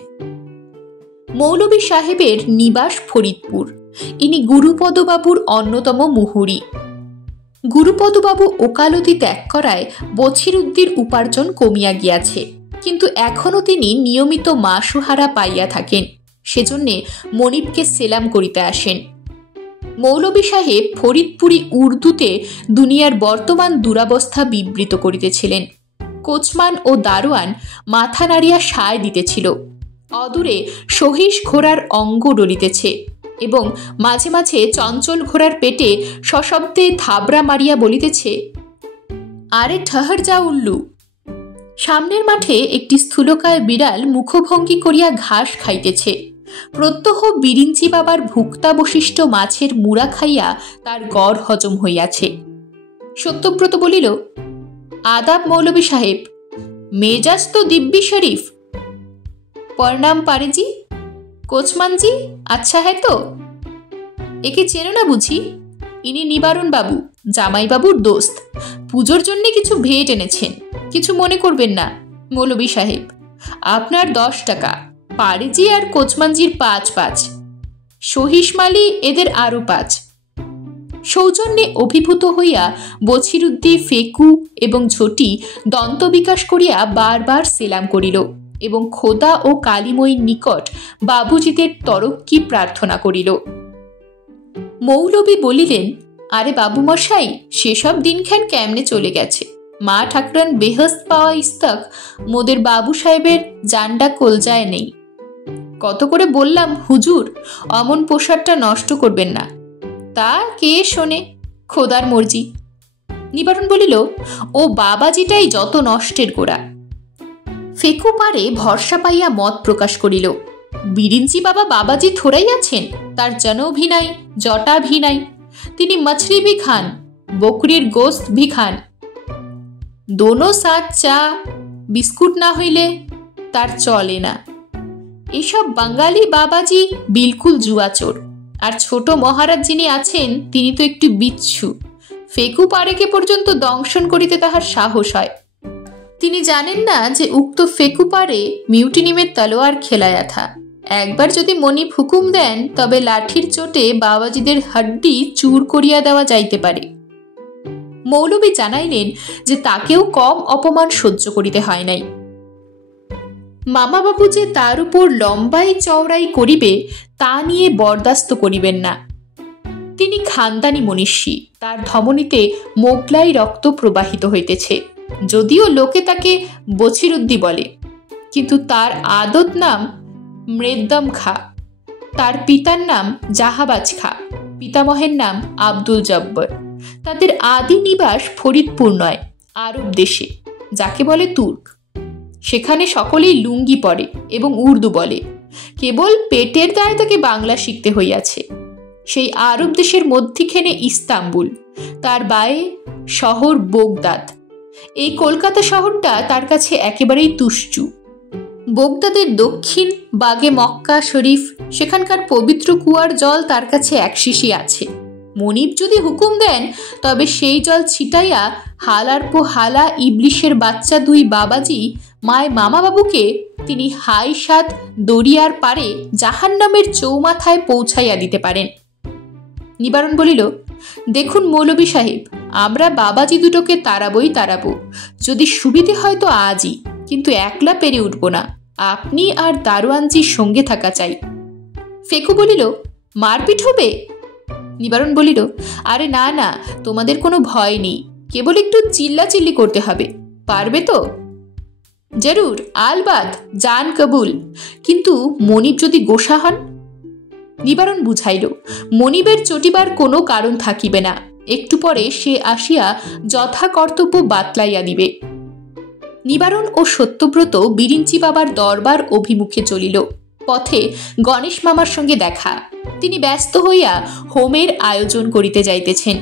মৌলবী সাহেবের নিবাস ফরিদপুর। ইনি গুরুপদবাবুর অন্যতম মুহুরী। গুরুপদবাবু ওকালতি ত্যাগ করায় বছিরুদ্দির উপার্জন কমিয়া গিয়াছে, কিন্তু এখনও তিনি নিয়মিত মাসুহারা পাইয়া থাকেন। সেজন্যে মনিবকে সেলাম করিতে আসেন। মৌলবী সাহেব ফরিদপুরি উর্দুতে দুনিয়ার বর্তমান দুরাবস্থা বিবৃত করিতেছিলেন। কোচমান ও দারোয়ান মাথা নাড়িয়া সায় দিতেছিল। অদূরে সহিস ঘোড়ার অঙ্গ ডলিতেছে। এবং মাঝে মাঝে চঞ্চল ঘোড়ার পেটে সশব্দে থাবড়া মারিয়া বলিতেছে, আরে ঠহর যা উল্লু। সামনের মাঠে একটি স্থূলকায় বিড়াল মুখভঙ্গি করিয়া ঘাস খাইতেছে। প্রত্যহ বিরিঞ্চি বাবার ভুক্তাবশিষ্ট মাছের মুড়া খাইয়া তার গড় হজম হইয়াছে। সত্যব্রত বলিল, আদাব মৌলবী সাহেব, মেজাজ তো দিব্যি শরীফ। প্রণাম পারেজি। কোচমানজি আচ্ছা হ্যাঁ তো? একে চেনো না বুঝি? ইনি নিবারণ বাবু, জামাই বাবুর দোস্ত। পুজোর জন্যে কিছু ভেট এনেছেন, কিছু মনে করবেন না মৌলবী সাহেব। আপনার 10 টাকা, পারেজি আর কোচমানজির 5-5, সহিসমালি এদের আরো 5। সৌজন্যে অভিভূত হইয়া বছিরুদ্দি, ফেকু এবং ঝটি দন্তবিকাশ করিয়া বারবার সেলাম করিল এবং খোদা ও কালীময়ীর নিকট বাবুজিদের তরক্কি প্রার্থনা করিল। মৌলবী বলিলেন, আরে বাবুমশাই, সেসব দিনখান কেমনে চলে গেছে। মা ঠাকুরান বেহস্ত পাওয়া ইস্তক মোদের বাবু সাহেবের জান্ডা কলজায় নেই। কত করে বললাম হুজুর, অমন পোশাকটা নষ্ট করবেন না, তা কে শোনে, খোদার মর্জি। নিবারণ বলিল, ও বাবাজিটাই যত নষ্টের গোড়া। ফেকু পারে ভরসা পাইয়া মত প্রকাশ করিল, বিরিঞ্চি বাবা বাবাজি থোড়াই আছেন, তার জনও ভি নাই, জটা ভি নাই। তিনি মছলি ভি খান, বকরির গোস্ত ভি খান। দোনো সাথ চা বিস্কুট না হইলে তার চলে না। এসব বাঙালি বাবাজি বিলকুল জুয়াচোর। আর ছোট মহারাজ যিনি আছেন, তিনি তো একটু বিচ্ছু। ফেকু পারেকে পর্যন্ত দংশন করিতে তাহার সাহস হয়। তিনি জানেন না যে উক্ত ফেকু পারে মিউটিনিমের তলোয়ার খেলায়া থা। একবার যদি মনিব হুকুম দেন, তবে লাঠির চোটে বাবাজিদের হাড্ডি চুর করিয়া দেওয়া যাইতে পারে। মৌলবী জানাইলেন যে তাকেও কম অপমান সহ্য করিতে হয় নাই। মামাবাবু যে তার উপর লম্বাই চওড়াই করিবে, তা নিয়ে বরদাস্ত করিবেন না। তিনি খানদানি মনীষী, তার ধমনীতে মোগলাই রক্ত প্রবাহিত হইতেছে। যদিও লোকে তাকে বছিরুদ্দি বলে, কিন্তু তার আদত নাম মৃদ্দম খা। তার পিতার নাম জাহাবাজ খা, পিতামহের নাম আব্দুল জব্বর। তাদের আদি নিবাস ফরিদপুর নয়, আরব দেশে, যাকে বলে তুর্ক। সেখানে সকলেই লুঙ্গি পরে এবং উর্দু বলে। কেবল পেটের দায়ে তাকে বাংলা শিখতে হইয়াছে। সেই আরব দেশের মধ্যিখানে ইস্তাম্বুল, তার বায়ে শহর বোগদাদ। এই কলকাতা শহরটা তার কাছে একেবারেই তুষ্টু। বোগদাদের দক্ষিণ বাগে মক্কা শরীফ, সেখানকার পবিত্র কুয়ার জল তার কাছে 1 শিশি আছে। মনিব যদি হুকুম দেন, তবে সেই জল ছিটাইয়া হালার পো হালা ইবলিশের বাচ্চা 2 বাবাজি মায় মামাবাবুকে তিনি হাই সাত দরিয়ার পারে জাহান্নামের চৌমাথায় পৌঁছাইয়া দিতে পারেন। নিবারণ বলিল, দেখুন মৌলবী সাহেব, আমরা বাবাজি দুটোকে তাড়াবো। যদি সুবিধে হয় তো আজই, কিন্তু একলা পেরে উঠব না। আপনি আর দারোয়ানজির সঙ্গে থাকা চাই। ফেকু বলিল, মারপিট হবে? নিবারণ বলিল, আরে না না, তোমাদের কোনো ভয় নেই, কেবল একটু চিল্লাচিল্লি করতে হবে। পারবে তো? জরুর, আলবাত, জান কবুল। কিন্তু মনিব যদি গোসা হন? নিবারণ বুঝাইল, মনিবের চটিবার কোনো কারণ থাকিবে না। একটু পরে সে আসিয়া যথা কর্তব্য বাতলাইয়া দিবে। নিবারণ ও সত্যব্রত বিরিঞ্চি বাবার দরবার অভিমুখে চলিল। পথে গণেশ মামার সঙ্গে দেখা। তিনি ব্যস্ত হইয়া হোমের আয়োজন করিতে যাইতেছেন।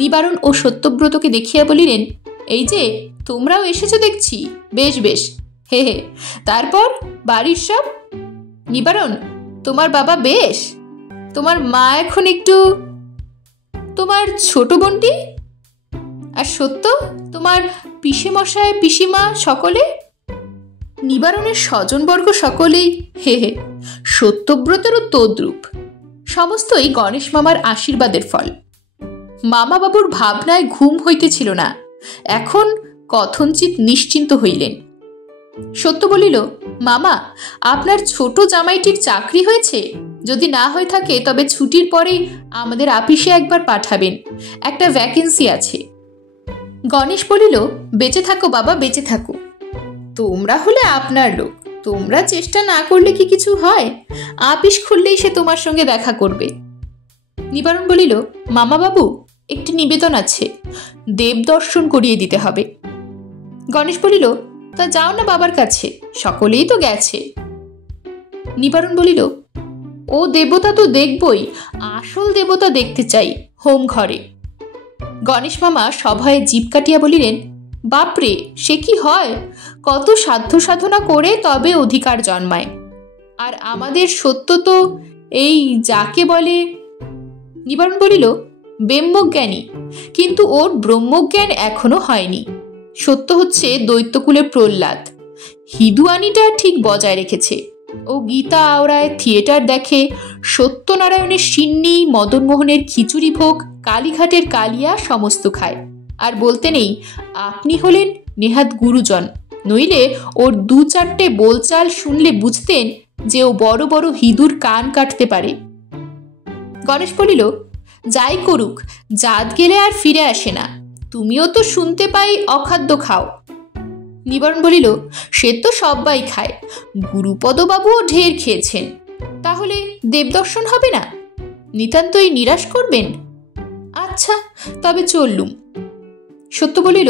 নিবারণ ও সত্যব্রতকে দেখিয়া বলিলেন, এই যে তোমরাও এসেছো দেখছি, বেশ বেশ, হে হে। তারপর বাড়ির সব? নিবারণ, তোমার বাবা বেশ, তোমার মা এখন একটু, তোমার ছোট বোনটি, আর সত্য, তোমার পিসে মশাই পিসিমা সকলে? নিবারণের স্বজনবর্গ সকলেই হে হে। সত্যব্রতেরও তদ্রূপ। সমস্তই গণেশ মামার আশীর্বাদের ফল। মামাবাবুর ভাবনায় ঘুম হইতেছিল না। এখন কথঞ্চিত নিশ্চিন্ত হইলেন। সত্য বলিল, মামা, আপনার ছোট জামাইটির চাকরি হয়েছে? যদি না হয়ে থাকে, তবে ছুটির পরেই আমাদের আপিসে একবার পাঠাবেন, একটা ভ্যাকেন্সি আছে। গণেশ বলিল, বেঁচে থাকো বাবা, বেঁচে থাকো। তোমরা হলে আপনার লোক, তোমরা চেষ্টা না করলে কি কিছু হয়? আপিস খুললেই সে তোমার সঙ্গে দেখা করবে। নিবারণ বলিল, মামা বাবু, একটি নিবেদন আছে, দেব দর্শন করিয়ে দিতে হবে। গণেশ বলিল, তা যাও না বাবার কাছে, সকলেই তো গেছে। নিবারণ বলিল, ও দেবতা তো দেখবই, আসল দেবতা দেখতে চাই হোম ঘরে। গণেশ মামা সভয়ে জিভ কাটিয়া বলিলেন, বাপরে, সে কি হয়? কত সাধ্য সাধনা করে তবে অধিকার জন্মায়। আর আমাদের সত্য তো এই যাকে বলে। নিবারণ বলিল, ব্রহ্মজ্ঞানী, কিন্তু ওর ব্রহ্মজ্ঞান এখনো হয়নি। সত্য হচ্ছে দৈত্যকুলের প্রহ্লাদ, হিঁদুয়ানিটা ঠিক বজায় রেখেছে। ও গীতা আওড়ায়, থিয়েটার দেখে, সত্যনারায়ণের সিন্নি, মদনমোহনের খিচুড়ি ভোগ, কালীঘাটের কালিয়া সমস্ত খায়। আর বলতে নেই, আপনি হলেন নেহাত গুরুজন, নইলে ওর 2-4টে বোলচাল শুনলে বুঝতেন যে ও বড় বড় হিঁদুর কান কাটতে পারে। গণেশ বলিল, যাই করুক, জাত গেলে আর ফিরে আসে না। তুমিও তো শুনতে পাই অখাদ্য খাও। নিবারণ বলিল, সে তো সবাই খায়, গুরুপদবাবুও ঢের খেয়েছেন। তাহলে দেবদর্শন হবে না? নিতান্তই নিরাশ করবেন? আচ্ছা, তবে চললুম। সত্য বলিল,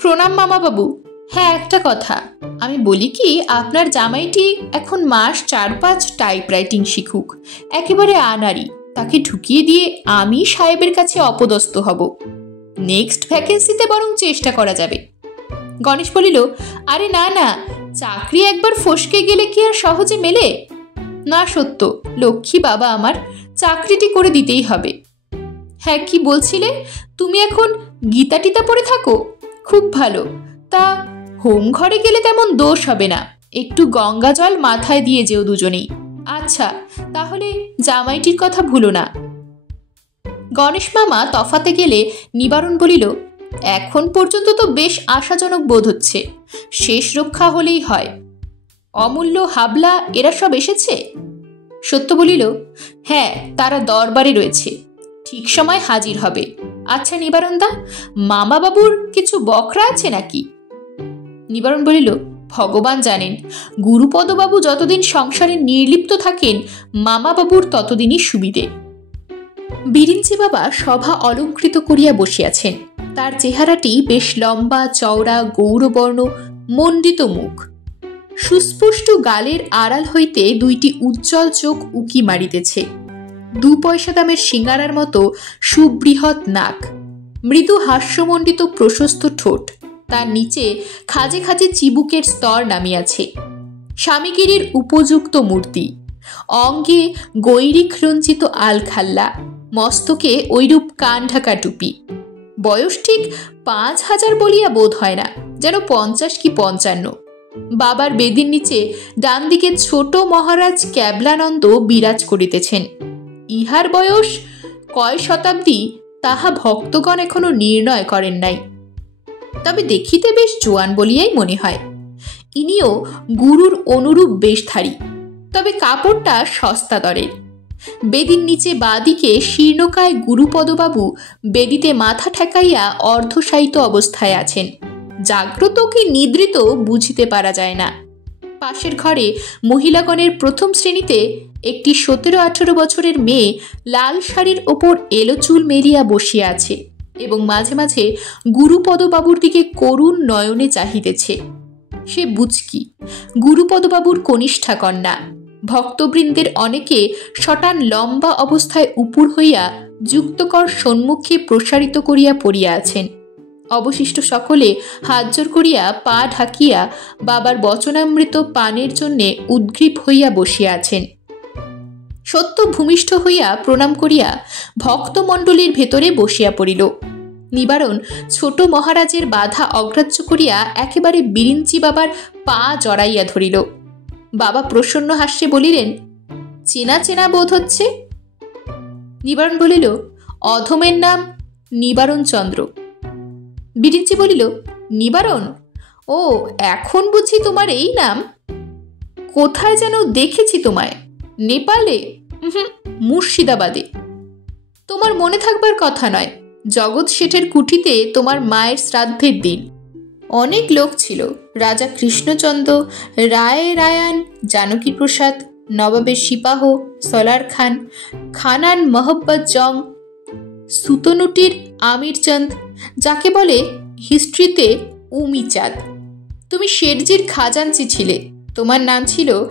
প্রণাম মামা বাবু। হ্যাঁ, একটা কথা, আমি বলি কি, আপনার জামাইটি এখন মাস 4-5 টাইপরাইটিং শিখুক, একেবারে আনারি। তাকে ঢুকিয়ে দিয়ে আমি সাহেবের কাছে অপদস্থ হব। নেক্সট ভ্যাকেন্সিতে বরং চেষ্টা করা যাবে। গণেশ বলিল, আরে না না, চাকরি একবার ফসকে গেলে কি আর সহজে মেলে? না সত্য, লক্ষ্মী বাবা আমার, চাকরিটি করে দিতেই হবে। হ্যাঁ, কি বলছিলে? তুমি এখন গীতা টিতা পড়ে থাকো? খুব ভালো। তা হোম ঘরে গেলে তেমন দোষ হবে না, একটু গঙ্গা জল মাথায় দিয়ে যেও দুজনেই। আচ্ছা, তাহলে জামাইটির কথা ভুলো না। গণেশ মামা তফাতে গেলে নিবারণ বলিল, এখন পর্যন্ত তো বেশ আশাজনক বোধ হচ্ছে, শেষ রক্ষা হলেই হয়। অমূল্য, হাবলা এরা সব এসেছে? সত্য বলিল, হ্যাঁ, তারা দরবারে রয়েছে, ঠিক সময় হাজির হবে। আচ্ছা নিবারণদা, মামা বাবুর কিছু বকরা আছে নাকি? নিবারণ বলিল, ভগবান জানেন, গুরুপদবাবু যতদিন সংসারে নির্লিপ্ত থাকেন, মামা বাবুর ততদিনই সুবিধে। বিরিঞ্চি বাবা সভা অলঙ্কৃত করিয়া বসিয়াছেন। তার চেহারাটি বেশ লম্বা চওড়া, গৌরবর্ণ, মণ্ডিত মুখ। সুস্পষ্ট গালের আড়াল হইতে 2টি উজ্জ্বল চোখ উকি মারিতেছে। 2 পয়সা দামের সিঙ্গারার মতো সুবৃহৎ নাক, মৃদু হাস্যমণ্ডিত প্রশস্ত ঠোঁট, তার নিচে খাজে খাজে চিবুকের স্তর নামিয়াছে। স্বামীগিরির উপযুক্ত মূর্তি, অঙ্গে গৈরিক রঞ্জিত আলখাল্লা, মস্তকে ঐরূপ কান ঢাকা টুপি। বয়স ঠিক 5000 বলিয়া বোধ হয় না, যেন 50 কি 55। বাবার বেদির নিচে ডান দিকে ছোট মহারাজ ক্যাবলানন্দ বিরাজ করিতেছেন। ইহার বয়স কয় শতাব্দী তাহা ভক্তগণ এখনো নির্ণয় করেন নাই, তবে দেখিতে বেশ জোয়ান বলিয়াই মনে হয়। ইনিও গুরুর অনুরূপ বেশধারী, তবে কাপড়টা সস্তা দরের। বেদির নিচে বাদিকে শীর্ণকায় গুরুপদবাবু বেদিতে মাথা ঠেকাইয়া অর্ধশায়িত অবস্থায় আছেন, জাগ্রত কি নিদ্রিত বুঝিতে পারা যায় না। পাশের ঘরে মহিলাগণের প্রথম শ্রেণীতে একটি 17-18 বছরের মেয়ে লাল শাড়ির ওপর এলো চুল মেলিয়া বসিয়া আছে এবং মাঝে মাঝে গুরুপদবাবুর দিকে করুণ নয়নে চাহিতেছে। সে বুচকি, গুরুপদবাবুর কনিষ্ঠা কন্যা। ভক্তবৃন্দের অনেকে শটান লম্বা অবস্থায় উপুর হইয়া যুক্তকর সম্মুখে প্রসারিত করিয়া পড়িয়া আছেন। অবশিষ্ট সকলে হাতজোড় করিয়া পা ঢাকিয়া বাবার বচনামৃত পানের জন্যে উদ্গ্রীব হইয়া বসিয়া আছেন। সত্য ভূমিষ্ঠ হইয়া প্রণাম করিয়া ভক্তমণ্ডলীর ভেতরে বসিয়া পড়িল। নিবারণ ছোট মহারাজের বাধা অগ্রাহ্য করিয়া একেবারে বিরিঞ্চি বাবার পা জড়াইয়া ধরিল। বাবা প্রসন্ন হাস্যে বলিলেন, চেনা চেনা বোধ হচ্ছে। নিবারণ বলিল, অধমের নাম নিবারণ চন্দ্র। বিরিঞ্চি বলিল, নিবারণ? ও, এখন বুঝি তোমার এই নাম? কোথায় যেন দেখেছি তোমায়। নেপালে? মুর্শিদাবাদে। তোমার মনে থাকবার কথা নয়, জগৎ শেঠের কুঠিতে তোমার মায়ের শ্রাদ্ধের দিন অনেক লোক ছিল, রাজা কৃষ্ণচন্দ্র, রায় রায়ান, জানকী প্রসাদ, নবাবের সিপাহ, সলার খান, খানান মোহাম্মদ জং, সুতনুটির আমির চাঁদ, যাকে বলে হিস্ট্রিতে উমিচাঁদ। তুমি শেঠজির খাজাঞ্চি ছিলে, তোমার নাম ছিল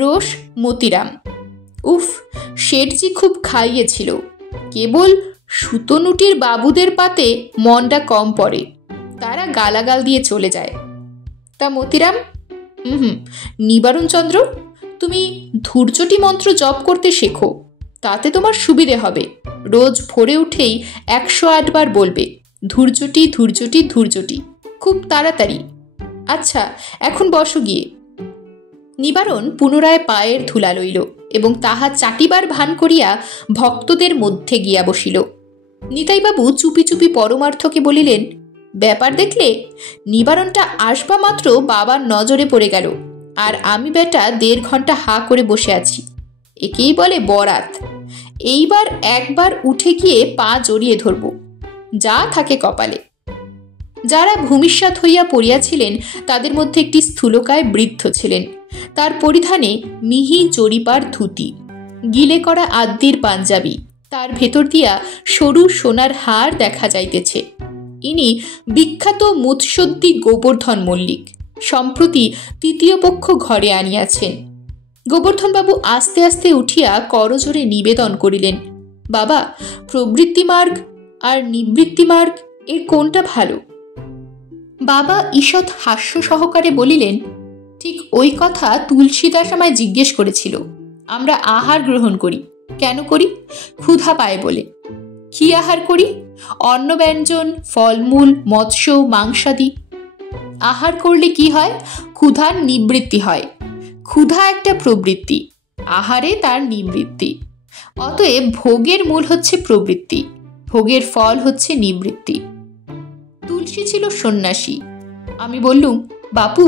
রোশ মতিরাম। উফ, শেঠজি খুব খাইয়েছিল, কেবল সুতনুটির বাবুদের পাতে মনটা কম পড়ে, তারা গালাগাল দিয়ে চলে যায়। তা মতিরাম? নিবারণ চন্দ্র, তুমি ধূর্যটি মন্ত্র জপ করতে শেখো, তাতে তোমার সুবিধে হবে। রোজ ভোরে উঠেই 108 বার বলবে ধূর্যটি ধূর্যটি ধূর্যটি, খুব তাড়াতাড়ি। আচ্ছা, এখন বসো গিয়ে। নিবারণ পুনরায় পায়ের ধুলা লইল এবং তাহা চাটিবার ভান করিয়া ভক্তদের মধ্যে গিয়া বসিল। নিতাইবাবু চুপি চুপি পরমার্থকে বলিলেন, ব্যাপার দেখলে? নিবারণটা আসবা মাত্র বাবার নজরে পড়ে গেল, আর আমি বেটা 1.5 ঘন্টা হা করে বসে আছি। একেই বলে বরাত। এইবার একবার উঠে গিয়ে পা জড়িয়ে ধরব, যা থাকে কপালে। যারা ভূমিষ্যাৎ হইয়া পড়িয়াছিলেন তাদের মধ্যে একটি স্থূলকায় বৃদ্ধ ছিলেন। তার পরিধানে মিহি জরিপার ধুতি, গিলে করা আদ্যির পাঞ্জাবি, তার ভেতর দিয়া সরু সোনার হার দেখা যাইতেছে। ইনি বিখ্যাত মুৎসদ্দি গোবর্ধন মল্লিক, সম্প্রতি 3য় পক্ষ ঘরে আনিয়াছেন। গোবর্ধনবাবু আস্তে আস্তে উঠিয়া করজোরে নিবেদন করিলেন, বাবা, প্রবৃত্তি মার্গ আর নিবৃত্তি মার্গ এর কোনটা ভালো? বাবা ঈষৎ হাস্য সহকারে বলিলেন, ঠিক ওই কথা তুলসীদাস আমায় জিজ্ঞেস করেছিল। আমরা আহার গ্রহণ করি। কেন করি? ক্ষুধা পায় বলে। কি আহার করি? অন্ন ব্যঞ্জন, ফলমূল, মৎস্য, মাংসাদি। আহার করলে কি হয়? ক্ষুধার নিবৃত্তি হয়। ক্ষুধা একটা প্রবৃত্তি, আহারে তার নিবৃত্তি। অতএব ভোগের মূল হচ্ছে প্রবৃত্তি, ভোগের ফল হচ্ছে নিবৃত্তি। তুলসী ছিল সন্ন্যাসী। আমি বললুম, বাপু,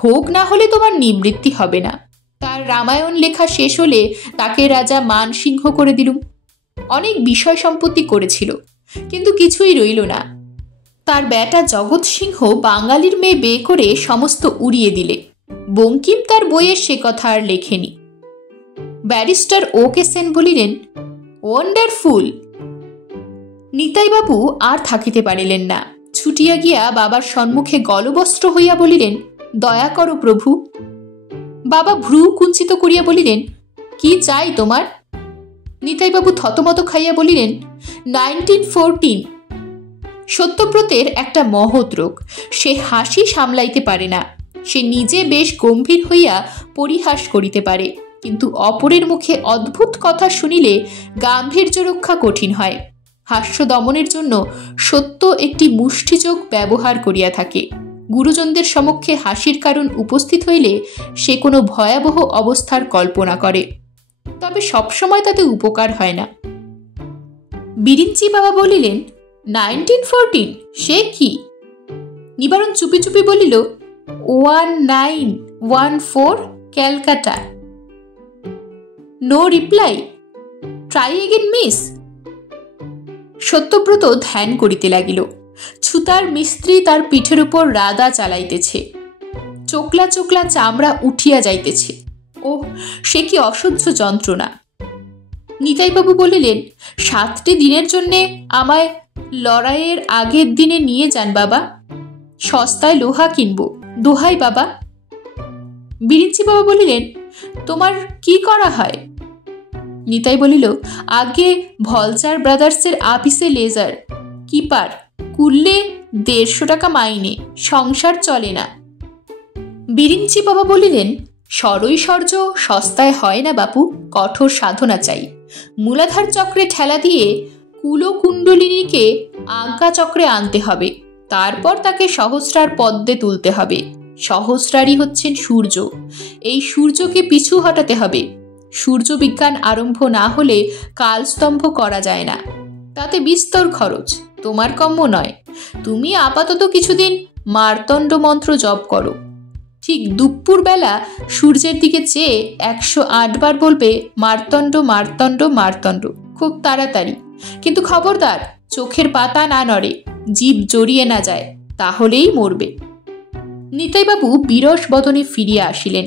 ভোগ না হলে তোমার নিবৃত্তি হবে না। তার রামায়ণ লেখা শেষ হলে তাকে রাজা মানসিংহ করে দিলুম। অনেক বিষয় সম্পত্তি করেছিল, কিন্তু কিছুই রইল না। তার বেটা জগৎ সিংহ বাঙালির মেয়ে বিয়ে করে সমস্ত উড়িয়ে দিলে। বঙ্কিম তার বইয়ে সে কথা আর লেখেনি। ব্যারিস্টার ওকে সেন বলিলেন, ওয়ান্ডারফুল। নিতাইবাবু আর থাকিতে পারিলেন না, ছুটিয়া গিয়া বাবার সম্মুখে গলবস্ত্র হইয়া বলিলেন, দয়া করো প্রভু। বাবা ভ্রু কুঞ্চিত করিয়া বলিলেন, কি চাই তোমার? নিতাইবাবু থতমত খাইয়া বলিলেন, 1914। সত্যব্রতের একটা মহৎ রোগ, সে হাসি সামলাইতে পারে না। সে নিজে বেশ গম্ভীর হইয়া পরিহাস করিতে পারে, কিন্তু অপরের মুখে অদ্ভুত কথা শুনিলে গাম্ভীর্য রক্ষা কঠিন হয়। হাস্য দমনের জন্য সত্য একটি মুষ্টিযোগ ব্যবহার করিয়া থাকে। গুরুজনদের সমক্ষে হাসির কারণ উপস্থিত হইলে সে কোনো ভয়াবহ অবস্থার কল্পনা করে, তবে সবসময় তাতে উপকার হয় না। বিরিঞ্চি বাবা বলিলেন, 1914 সে কি? নিবারণ চুপি চুপি বলিল, 1914 Calcutta. No reply. Try again miss. Satyabrata ধ্যান করিতে লাগিল। ছুতার মিস্ত্রি তার পিঠের উপর রাদা চালাইতেছে। চোকলা চোকলা চামড়া উঠিয়া যাইতেছে। ও, সে কি অসহ্য যন্ত্রণা! নিতাইবাবু বলিলেন, 7টি দিনের জন্যে আমায় লড়াইয়ের আগের দিনে নিয়ে যান বাবা, সস্তায় লোহা কিনব, দোহাই বাবা। বিরিঞ্চি বাবা বলিলেন, তোমার কি করা হয়? নিতাই বলিল, আগে ভলচার ব্রাদার্সের আপিসে লেজার কিপার, কুললে 150 টাকা মাইনে, সংসার চলে না। বিরিঞ্চি বাবা বলিলেন, সরৈশ্বর্য সস্তায় হয় না বাপু, কঠোর সাধনা চাই। মূলাধার চক্রে ঠেলা দিয়ে কুলকুণ্ডলিনীকে আজ্ঞা চক্রে আনতে হবে, তারপর তাকে সহস্রার পদ্মে তুলতে হবে। সহস্রারই হচ্ছেন সূর্য, এই সূর্যকে পিছু হটাতে হবে। সূর্য বিজ্ঞান আরম্ভ না হলে কালস্তম্ভ করা যায় না, তাতে বিস্তর খরচ, তোমার কম্য নয়। তুমি আপাতত কিছুদিন মার্তণ্ড মন্ত্র জপ করো। ঠিক দুপুর বেলা সূর্যের দিকে চেয়ে 108 বার বলবে, মার্তণ্ড মার্তণ্ড মার্তণ্ড, খুব তাড়াতাড়ি। কিন্তু খবরদার চোখের পাতা না নড়ে, জিভ জড়িয়ে না যায়, তাহলেই মরবে। নিতাইবাবু বিরস বদনে ফিরিয়া আসিলেন।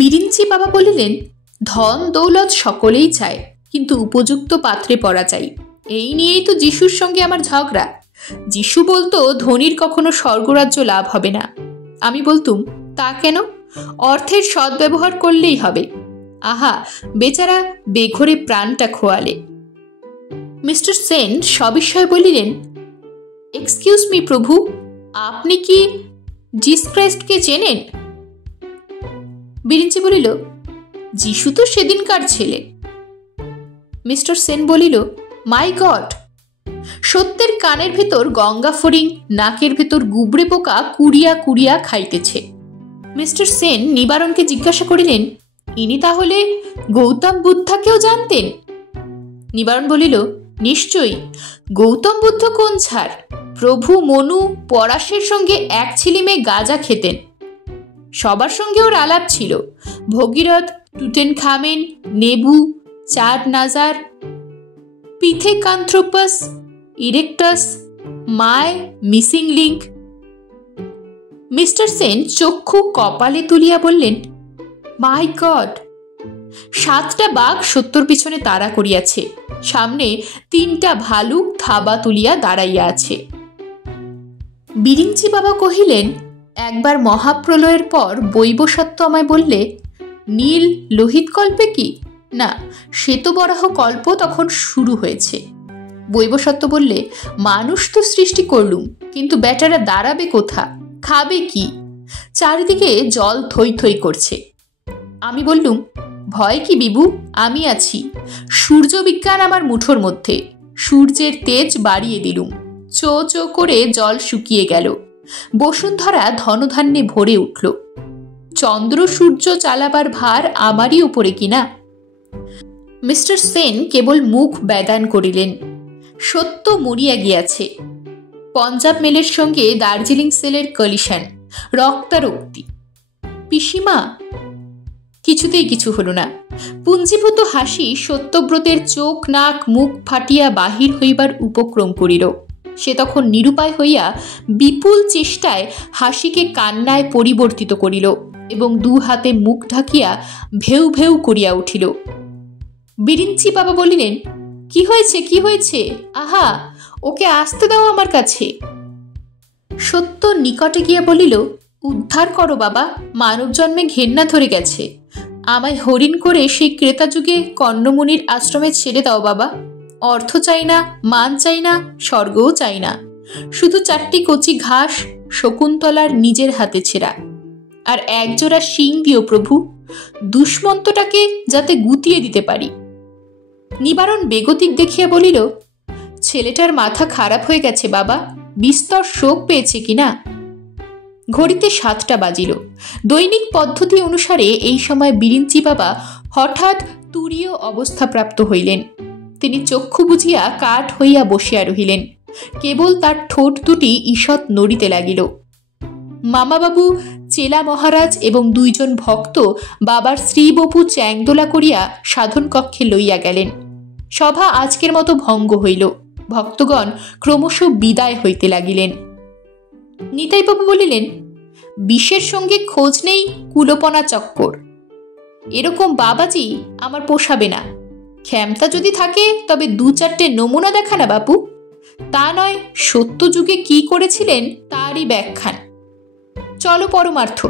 বিরিঞ্চি বাবা বলিলেন, ধন দৌলত সকলেই চায়, কিন্তু উপযুক্ত পাত্রে পড়া চাই। এই নিয়েই তো যিশুর সঙ্গে আমার ঝগড়া। যিশু বলতো ধনীর কখনো স্বর্গরাজ্য লাভ হবে না। আমি বলতুম, তা কেন? অর্থের সদ্ব্যবহার করলেই হবে। আহা, বেচারা বেঘরে প্রাণটা খোয়ালে। মিস্টার সেন সবিস্ময়ে বলিলেন, এক্সকিউজ মি প্রভু, আপনি কি জিসাস ক্রাইস্টকে চেনেন? বিরিঞ্চি বলিল, যিশু তো সেদিনকার ছেলে। মিস্টার সেন বলিল, মাই গড! সত্যের কানের ভেতর গঙ্গা ফড়িং, নাকের ভেতর গুবরে পোকা কুড়িয়া কুড়িয়া খাইতেছে। মিস্টার সেন নিবারণকে জিজ্ঞাসা করিলেন, ইনি তাহলে গৌতম বুদ্ধাকেও জানতেন? নিবারণ বলিল, নিশ্চয়ই। গৌতম বুদ্ধ কোন ছাড়? প্রভু মনু পরাশের সঙ্গে এক ছিলিমে গাঁজা খেতেন। সবার সঙ্গে ওর আলাপ ছিল। ভগীরথ, টুটেনখামেন, নেবু, চাঁদ নাজার, পিথেকান্থ্রোপাস, ইরেক্টাস, মায়, মিসিং লিঙ্ক। মিস্টার সেন চক্ষু কপালে তুলিয়া বললেন, মাই গড! 7টা বাঘ সত্যর পিছনে তাড়া করিয়াছে, সামনে 3টা ভালুক থাবা তুলিয়া দাঁড়াইয়া আছে। বিরিঞ্চি বাবা কহিলেন, একবার মহাপ্রলয়ের পর বৈবসত্য আমায় বললে, নীল লোহিত কল্পে কি না, শ্বেতবরাহ কল্প তখন শুরু হয়েছে। বৈবসত্য বললে, মানুষ তো সৃষ্টি করলুম, কিন্তু বেটারা দাঁড়াবে কোথা, খাবে কি? চারিদিকে জল থই থই করছে। আমি বললুম, ভয় কি বিবু, আমি আছি। সূর্য বিজ্ঞান আমার মুঠোর মধ্যে। সূর্যের তেজ বাড়িয়ে দিলুম। চো চো করে জল শুকিয়ে গেল। বসুন্ধরা ধনধান্যে ভরে উঠল। চন্দ্র সূর্য চালাবার ভার আমারই উপরে কিনা? মিস্টার সেন কেবল মুখ বেদান করিলেন। সত্য মরিয়া গিয়াছে। পঞ্জাব মেলের সঙ্গে দার্জিলিং সেলের কলিশন, রক্তারক্তি। পিসিমা? কিছুতেই কিছু হল না। পুঞ্জীভূত হাসি সত্যব্রতের চোখ নাক মুখ ফাটিয়া বাহির হইবার উপক্রম করিল। সে তখন নিরুপায় হইয়া বিপুল চেষ্টায় হাসিকে কান্নায় পরিবর্তিত করিল এবং 2 হাতে মুখ ঢাকিয়া ভেউ ভেউ করিয়া উঠিল। বিরিঞ্চি বাবা বলিলেন, কি হয়েছে, কি হয়েছে? আহা, ওকে আসতে দাও আমার কাছে। সত্য নিকটে গিয়া বলিল, উদ্ধার করো বাবা, মানব জন্মে ঘেন্না ধরে গেছে। আমায় হরিণ করে সেই ক্রেতা যুগে কর্ণমুনির আশ্রমে ছেড়ে দাও বাবা। অর্থ চাই না, মান চাই না, স্বর্গও চাই না, শুধু 4টি কচি ঘাস শকুন্তলার নিজের হাতে ছেঁড়া, আর 1 জোড়া শিং দিও প্রভু, দুষ্মন্তটাকে যাতে গুতিয়ে দিতে পারি। নিবারণ বেগতিক দেখিয়া বলিল, ছেলেটার মাথা খারাপ হয়ে গেছে বাবা, বিস্তর শোক পেয়েছে কিনা। ঘড়িতে 7টা বাজিল। দৈনিক পদ্ধতি অনুসারে এই সময় বিরিঞ্চি বাবা হঠাৎ তুরীয় অবস্থাপ্রাপ্ত হইলেন। তিনি চক্ষু বুঝিয়া কাঠ হইয়া বসিয়া রহিলেন। কেবল তার ঠোঁট দুটি ঈষৎ নড়িতে লাগিল। মামাবাবু, চেলা মহারাজ এবং 2 জন ভক্ত বাবার শ্রীবপু চ্যাংদোলা করিয়া সাধন কক্ষে লইয়া গেলেন। সভা আজকের মতো ভঙ্গ হইল। ভক্তগণ ক্রমশ বিদায় হইতে লাগিলেন। নিতাইবাবু বলিলেন, বিষের সঙ্গে খোঁজ নেই কুলোপনা চক্কর। এরকম বাবাজি আমার পোষাবে না। ক্ষমতা যদি থাকে তবে 2-4টে নমুনা দেখা না বাপু, তা নয় সত্য যুগে কি করেছিলেন তারই ব্যাখ্যান। চলো পরমার্থ,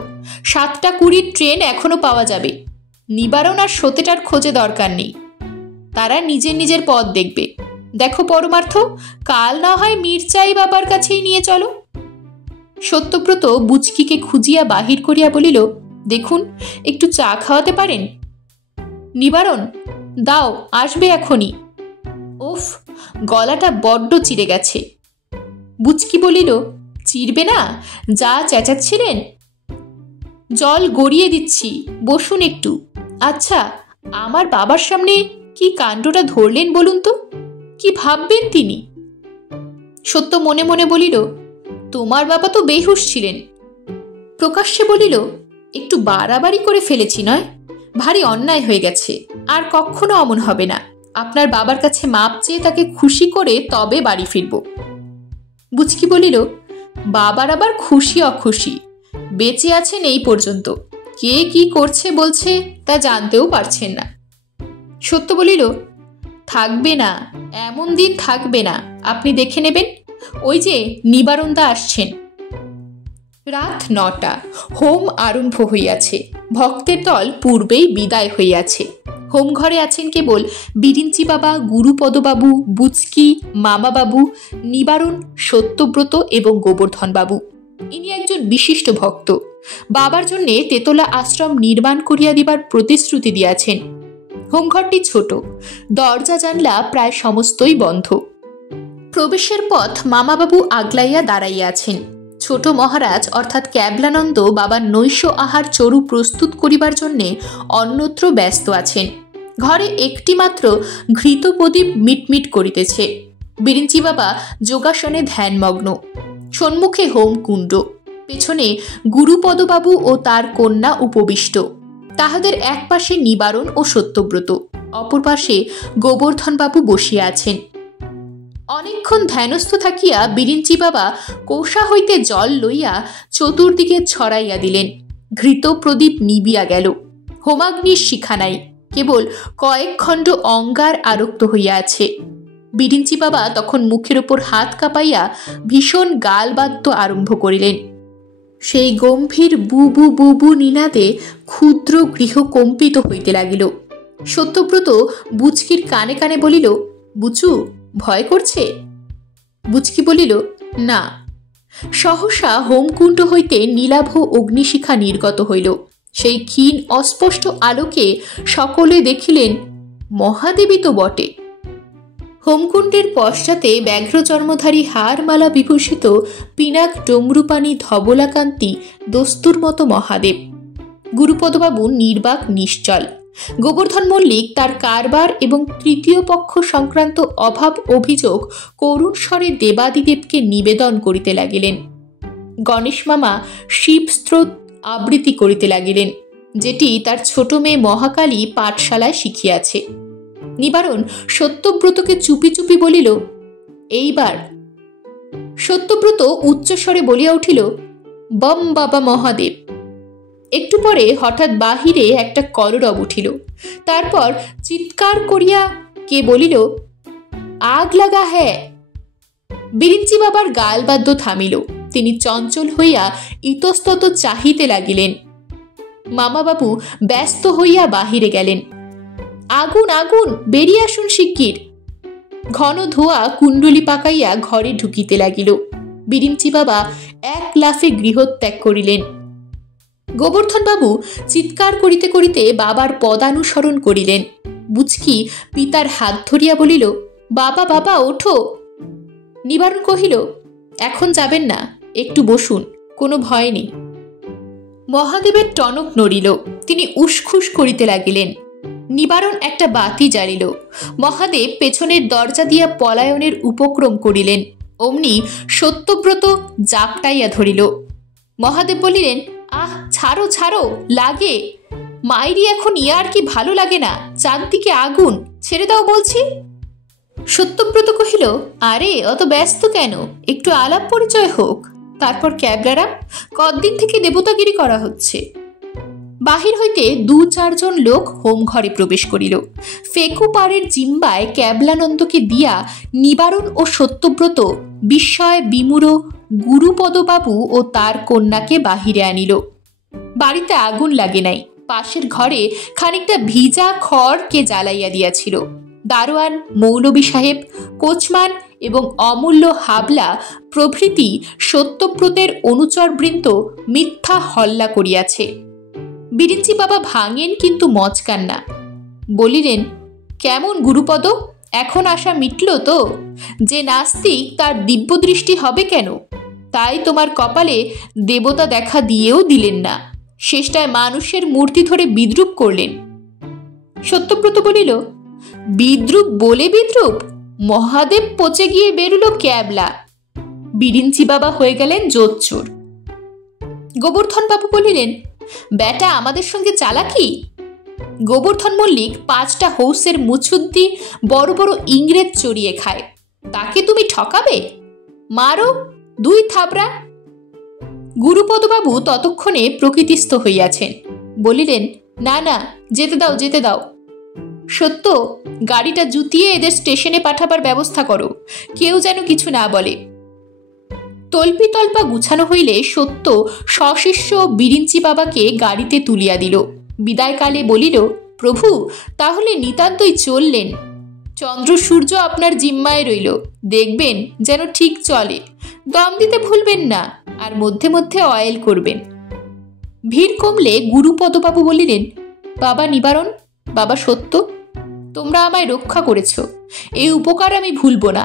7:20 ট্রেন এখনো পাওয়া যাবে। নিবারণ আর সতেটার খোঁজে দরকার নেই, তারা নিজের নিজের পথ দেখবে। দেখো পরমার্থ, কাল না হয় মির্চাই বাবার কাছেই নিয়ে চলো। সত্যব্রত বুচকিকে খুঁজিয়া বাহির করিয়া বলিল, দেখুন একটু চা খাওয়াতে পারেন? নিবারণ, দাও, আসবে এখনই। ওফ, গলাটা বড্ড চিড়ে গেছে। বুচকি বলিল, চিরবে না, যা চেঁচাচ্ছিলেন। জল গড়িয়ে দিচ্ছি, বসুন একটু। আচ্ছা, আমার বাবার সামনে কি কাণ্ডটা ধরলেন বলুন তো? কি ভাববেন তিনি? সত্য মনে মনে বলিল, তোমার বাবা তো বেহুশ ছিলেন। প্রকাশ্যে বলিল, একটু বাড়াবাড়ি করে ফেলেছি নয়? ভারী অন্যায় হয়ে গেছে, আর কখনো অমন হবে না। আপনার বাবার কাছে মাপ চেয়ে তাকে খুশি করে তবে বাড়ি ফিরব। বুচকি বলিল, বাবার আবার খুশি অখুশি, বেঁচে আছেন এই পর্যন্ত, কে কি করছে বলছে তা জানতেও পারছেন না। সত্য বলিল, থাকবে না, এমন দিন থাকবে না, আপনি দেখে নেবেন, ওই যে নিবারণদা আসছেন। রাত ৯টা, হোম আরম্ভ হইয়াছে, ভক্তের দল পূর্বেই বিদায় হইয়াছে। হোম ঘরে আছেন কেবল বিরিঞ্চি বাবা, গুরুপদবাবু, বুচকি, মামাবাবু, নিবারণ, সত্যব্রত এবং গোবর্ধন বাবু। ইনি একজন বিশিষ্ট ভক্ত, বাবার জন্যে তেতলা আশ্রম নির্মাণ করিয়া দিবার প্রতিশ্রুতি দিয়াছেন। হোমঘরটি ছোট, দরজা জানলা প্রায় সমস্তই বন্ধ। প্রবেশের পথ মামাবাবু আগলাইয়া দাঁড়াইয়া আছেন। ছোট মহারাজ অর্থাৎ ক্যাবলানন্দ বাবার নৈশ আহার চরু প্রস্তুত করিবার জন্যে অন্যত্র ব্যস্ত আছেন। ঘরে একটি মাত্র ঘৃত প্রদীপ মিটমিট করিতেছে। বিরিঞ্চি বাবা যোগাসনে ধ্যানমগ্ন। সম্মুখে হোমকুণ্ড, পেছনে গুরুপদবাবু ও তার কন্যা উপবিষ্ট। তাহাদের এক পাশে নিবারণ ও সত্যব্রত, অপর পাশে গোবর্ধনবাবু বসিয়া আছেন। অনেকক্ষণ ধ্যানস্থ থাকিয়া বিরিঞ্চি বাবা কৌশা হইতে জল লইয়া চতুর্দিকে ছড়াইয়া দিলেন। ঘৃত প্রদীপ নিবিয়া গেল। হোমাগ্নির শিখা নাই, কেবল কয়েক খণ্ড অঙ্গার আরক্ত হইয়া আছে। বিরিঞ্চি বাবা তখন মুখের ওপর হাত কাঁপাইয়া ভীষণ গালবাদ্য আরম্ভ করিলেন। সেই গম্ভীর বুবু বুবু নিনাদে ক্ষুদ্র গৃহ কম্পিত হইতে লাগিল। সত্যব্রত বুচকির কানে কানে বলিল, বুচু, ভয় করছে? বুচকি বলিল, না। সহসা হোমকুণ্ড হইতে নীলাভ অগ্নিশিখা নির্গত হইল। সেই ক্ষীণ অস্পষ্ট আলোকে সকলে দেখিলেন মহাদেবী তো বটে। হোমকুণ্ডের পশ্চাতে ব্যাঘ্রচর্মধারী হারমালা বিভূষিত পিনাক ডমরুপানি ধবলাকান্তি দস্তুর মতো মহাদেব। গুরুপদবাবু নির্বাক নিশ্চল। গোবর্ধন মল্লিক তার কারবার এবং তৃতীয় পক্ষ সংক্রান্ত অভাব অভিযোগ করুণ স্বরে দেবাদিদেবকে নিবেদন করিতে লাগিলেন। গণেশ মামা শিবস্ত্রোত আবৃত্তি করিতে লাগিলেন, যেটি তার ছোট মেয়ে মহাকালী পাঠশালায় শিখিয়াছে। নিবারণ সত্যব্রতকে চুপি চুপি বলিল, এইবার। সত্যব্রত উচ্চস্বরে বলিয়া উঠিল, বম বাবা মহাদেব। একটু পরে হঠাৎ বাহিরে একটা কলরব উঠিল। তারপর চিৎকার করিয়া কে বলিল, আগ লাগা হ্যাঁ। বিরিঞ্চি বাবার গালবাদ্য থামিল। তিনি চঞ্চল হইয়া ইতস্তত চাহিতে লাগিলেন। মামাবাবু ব্যস্ত হইয়া বাহিরে গেলেন। আগুন আগুন, বেরিয়ে আসুন শিগগির। ঘন ধোঁয়া কুণ্ডলি পাকাইয়া ঘরে ঢুকিতে লাগিল। বিরিঞ্চি বাবা এক লাফে গৃহত্যাগ করিলেন। গোবর্ধনবাবু চিৎকার করিতে করিতে বাবার পদানুসরণ করিলেন। বুচকি পিতার হাত ধরিয়া বলিল, বাবা বাবা ওঠো। নিবারণ কহিল, এখন যাবেন না, একটু বসুন, কোনো ভয় নেই। মহাদেবের টনক নড়িল। তিনি উসখুস করিতে লাগিলেন। নিবারণ একটা বাতি জ্বালিল। মহাদেব পেছনের দরজা দিয়া পলায়নের উপক্রম করিলেন। অমনি সত্যব্রত জাপটাইয়া ধরিল। মহাদেব বলিলেন, আহ, ছাড়ো ছাড়ো, লাগে। মাইরি এখন ইয়ার কি ভালো লাগে না, চারদিকে আগুন, ছেড়ে দাও বলছি। সত্যব্রত কহিল, আরে অত ব্যস্ত কেন, একটু আলাপ পরিচয় হোক, তারপর ক্যাবলারাম, কতদিন থেকে দেবতাগিরি করা হচ্ছে। বাহির হইতে ২-৪ জন লোক হোম ঘরে প্রবেশ করিল। ফেকু পাড়ের জিম্বায় ক্যাবলানন্দকে দিয়া নিবারণ ও সত্যব্রত বিস্ময় বিমূঢ় গুরুপদবাবু ও তার কন্যাকে বাহিরে আনিল। বাড়িতে আগুন লাগে নাই। পাশের ঘরে খানিকটা ভিজা খড় কে জ্বালাইয়া দিয়াছিল। দারোয়ান, মৌলবী সাহেব, কোচমান এবং অমূল্য হাবলা প্রভৃতি সত্যব্রতের অনুচরবৃন্দ মিথ্যা হল্লা করিয়াছে। বিরিঞ্চি বাবা ভাঙেন কিন্তু মচকান না। বলিলেন, কেমন গুরুপদ, এখন আশা মিটল তো? যে নাস্তিক তার দিব্যদৃষ্টি হবে কেন? তাই তোমার কপালে দেবতা দেখা দিয়েও দিলেন না, শেষটায় মানুষের মূর্তি ধরে বিদ্রূপ করলেন। সত্যব্রত বলিল, বিদ্রূপ বলে বিদ্রূপ? মহাদেব পচে গিয়ে বেরুল ক্যাবলা। বিরিঞ্চি বাবা হয়ে গেলেন জোচ্চোর। গোবর্ধন বাবু বলিলেন, বেটা আমাদের সঙ্গে চালাকি? গোবর্ধন মল্লিক 5টা হৌসের মুচুদ্দি বড় বড় ইংরেজ চড়িয়ে খায়, তাকে তুমি ঠকাবে? মারো 2 থাবড়া। গুরুপদবাবু ততক্ষণে প্রকৃতিস্থ হইয়াছেন। বলিলেন, না না, যেতে দাও যেতে দাও। সত্য, গাড়িটা জুতিয়ে এদের স্টেশনে পাঠাবার ব্যবস্থা করো, কেউ যেন কিছু না বলে। তল্পি তল্পা গুছানো হইলে সত্য সশিষ্য বিরিঞ্চি বাবাকে গাড়িতে তুলিয়া দিল। বিদায়কালে বলিল, প্রভু, তাহলে নিতান্তই চললেন। চন্দ্র সূর্য আপনার জিম্মায় রইল, দেখবেন যেন ঠিক চলে, দম দিতে ভুলবেন না, আর মধ্যে মধ্যে অয়েল করবেন। ভিড় কমলে গুরুপদবাবু বলিলেন, বাবা নিবারণ, বাবা সত্য, তোমরা আমায় রক্ষা করেছ, এই উপকার আমি ভুলব না।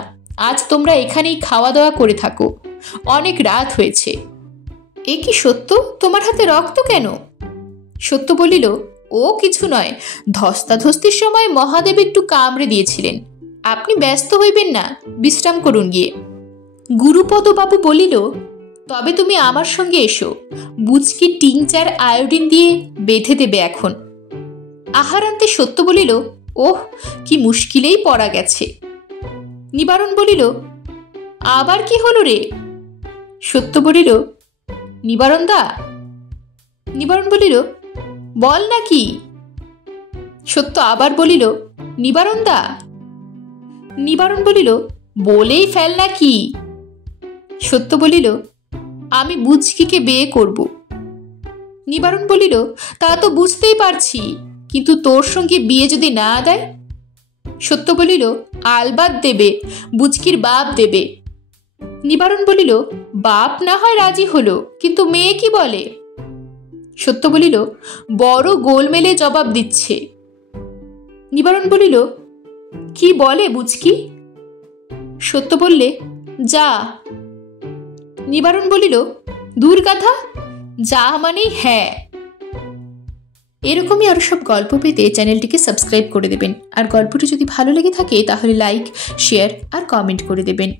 আজ তোমরা এখানেই খাওয়া দাওয়া করে থাকো, অনেক রাত হয়েছে। এ কি সত্য, তোমার হাতে রক্ত কেন? সত্য বলিল, ও কিছু নয়, ধস্তাধস্তির সময় মহাদেব একটু কামড়ে দিয়েছিলেন, আপনি ব্যস্ত হইবেন না, বিশ্রাম করুন গিয়ে। গুরুপদবাবু বলিল, তবে তুমি আমার সঙ্গে এসো, বুচকি টিংচার আয়োডিন দিয়ে বেঁধে দেবে এখন। আহারান্তে সত্য বলিল, ওহ, কি মুশকিলেই পড়া গেছে। নিবারণ বলিল, আবার কি হলো রে? সত্য বলিল, নিবারণ দা। নিবারণ বলিল, বল নাকি? সত্য আবার বলিল, নিবারণ দা। নিবারণ বলিল, বলেই ফেল নাকি? সত্য বলিল, আমি বুচকিকে বিয়ে করব। নিবারণ বলিল, তা তো বুঝতেই পারছি, কিন্তু তোর সঙ্গে বিয়ে যদি না দেয়? সত্য বলিল, আলবাত দেবে, বুচকির বাপ দেবে। নিবারণ বলিল, বাপ না হয় রাজি হলো, কিন্তু মেয়ে কি বলে? সত্য বলিল, বড় গোলমেলে জবাব দিচ্ছে। নিবারণ বলিল, কি বলে বুচকি? সত্য বললে, যা। নিবারণ বলিল, দূর গাধা, যা মানেই হ্যাঁ। এরকমই আরো সব গল্প পেতে চ্যানেলটিকে সাবস্ক্রাইব করে দেবেন, আর গল্পটি যদি ভালো লেগে থাকে তাহলে লাইক, শেয়ার আর কমেন্ট করে দেবেন।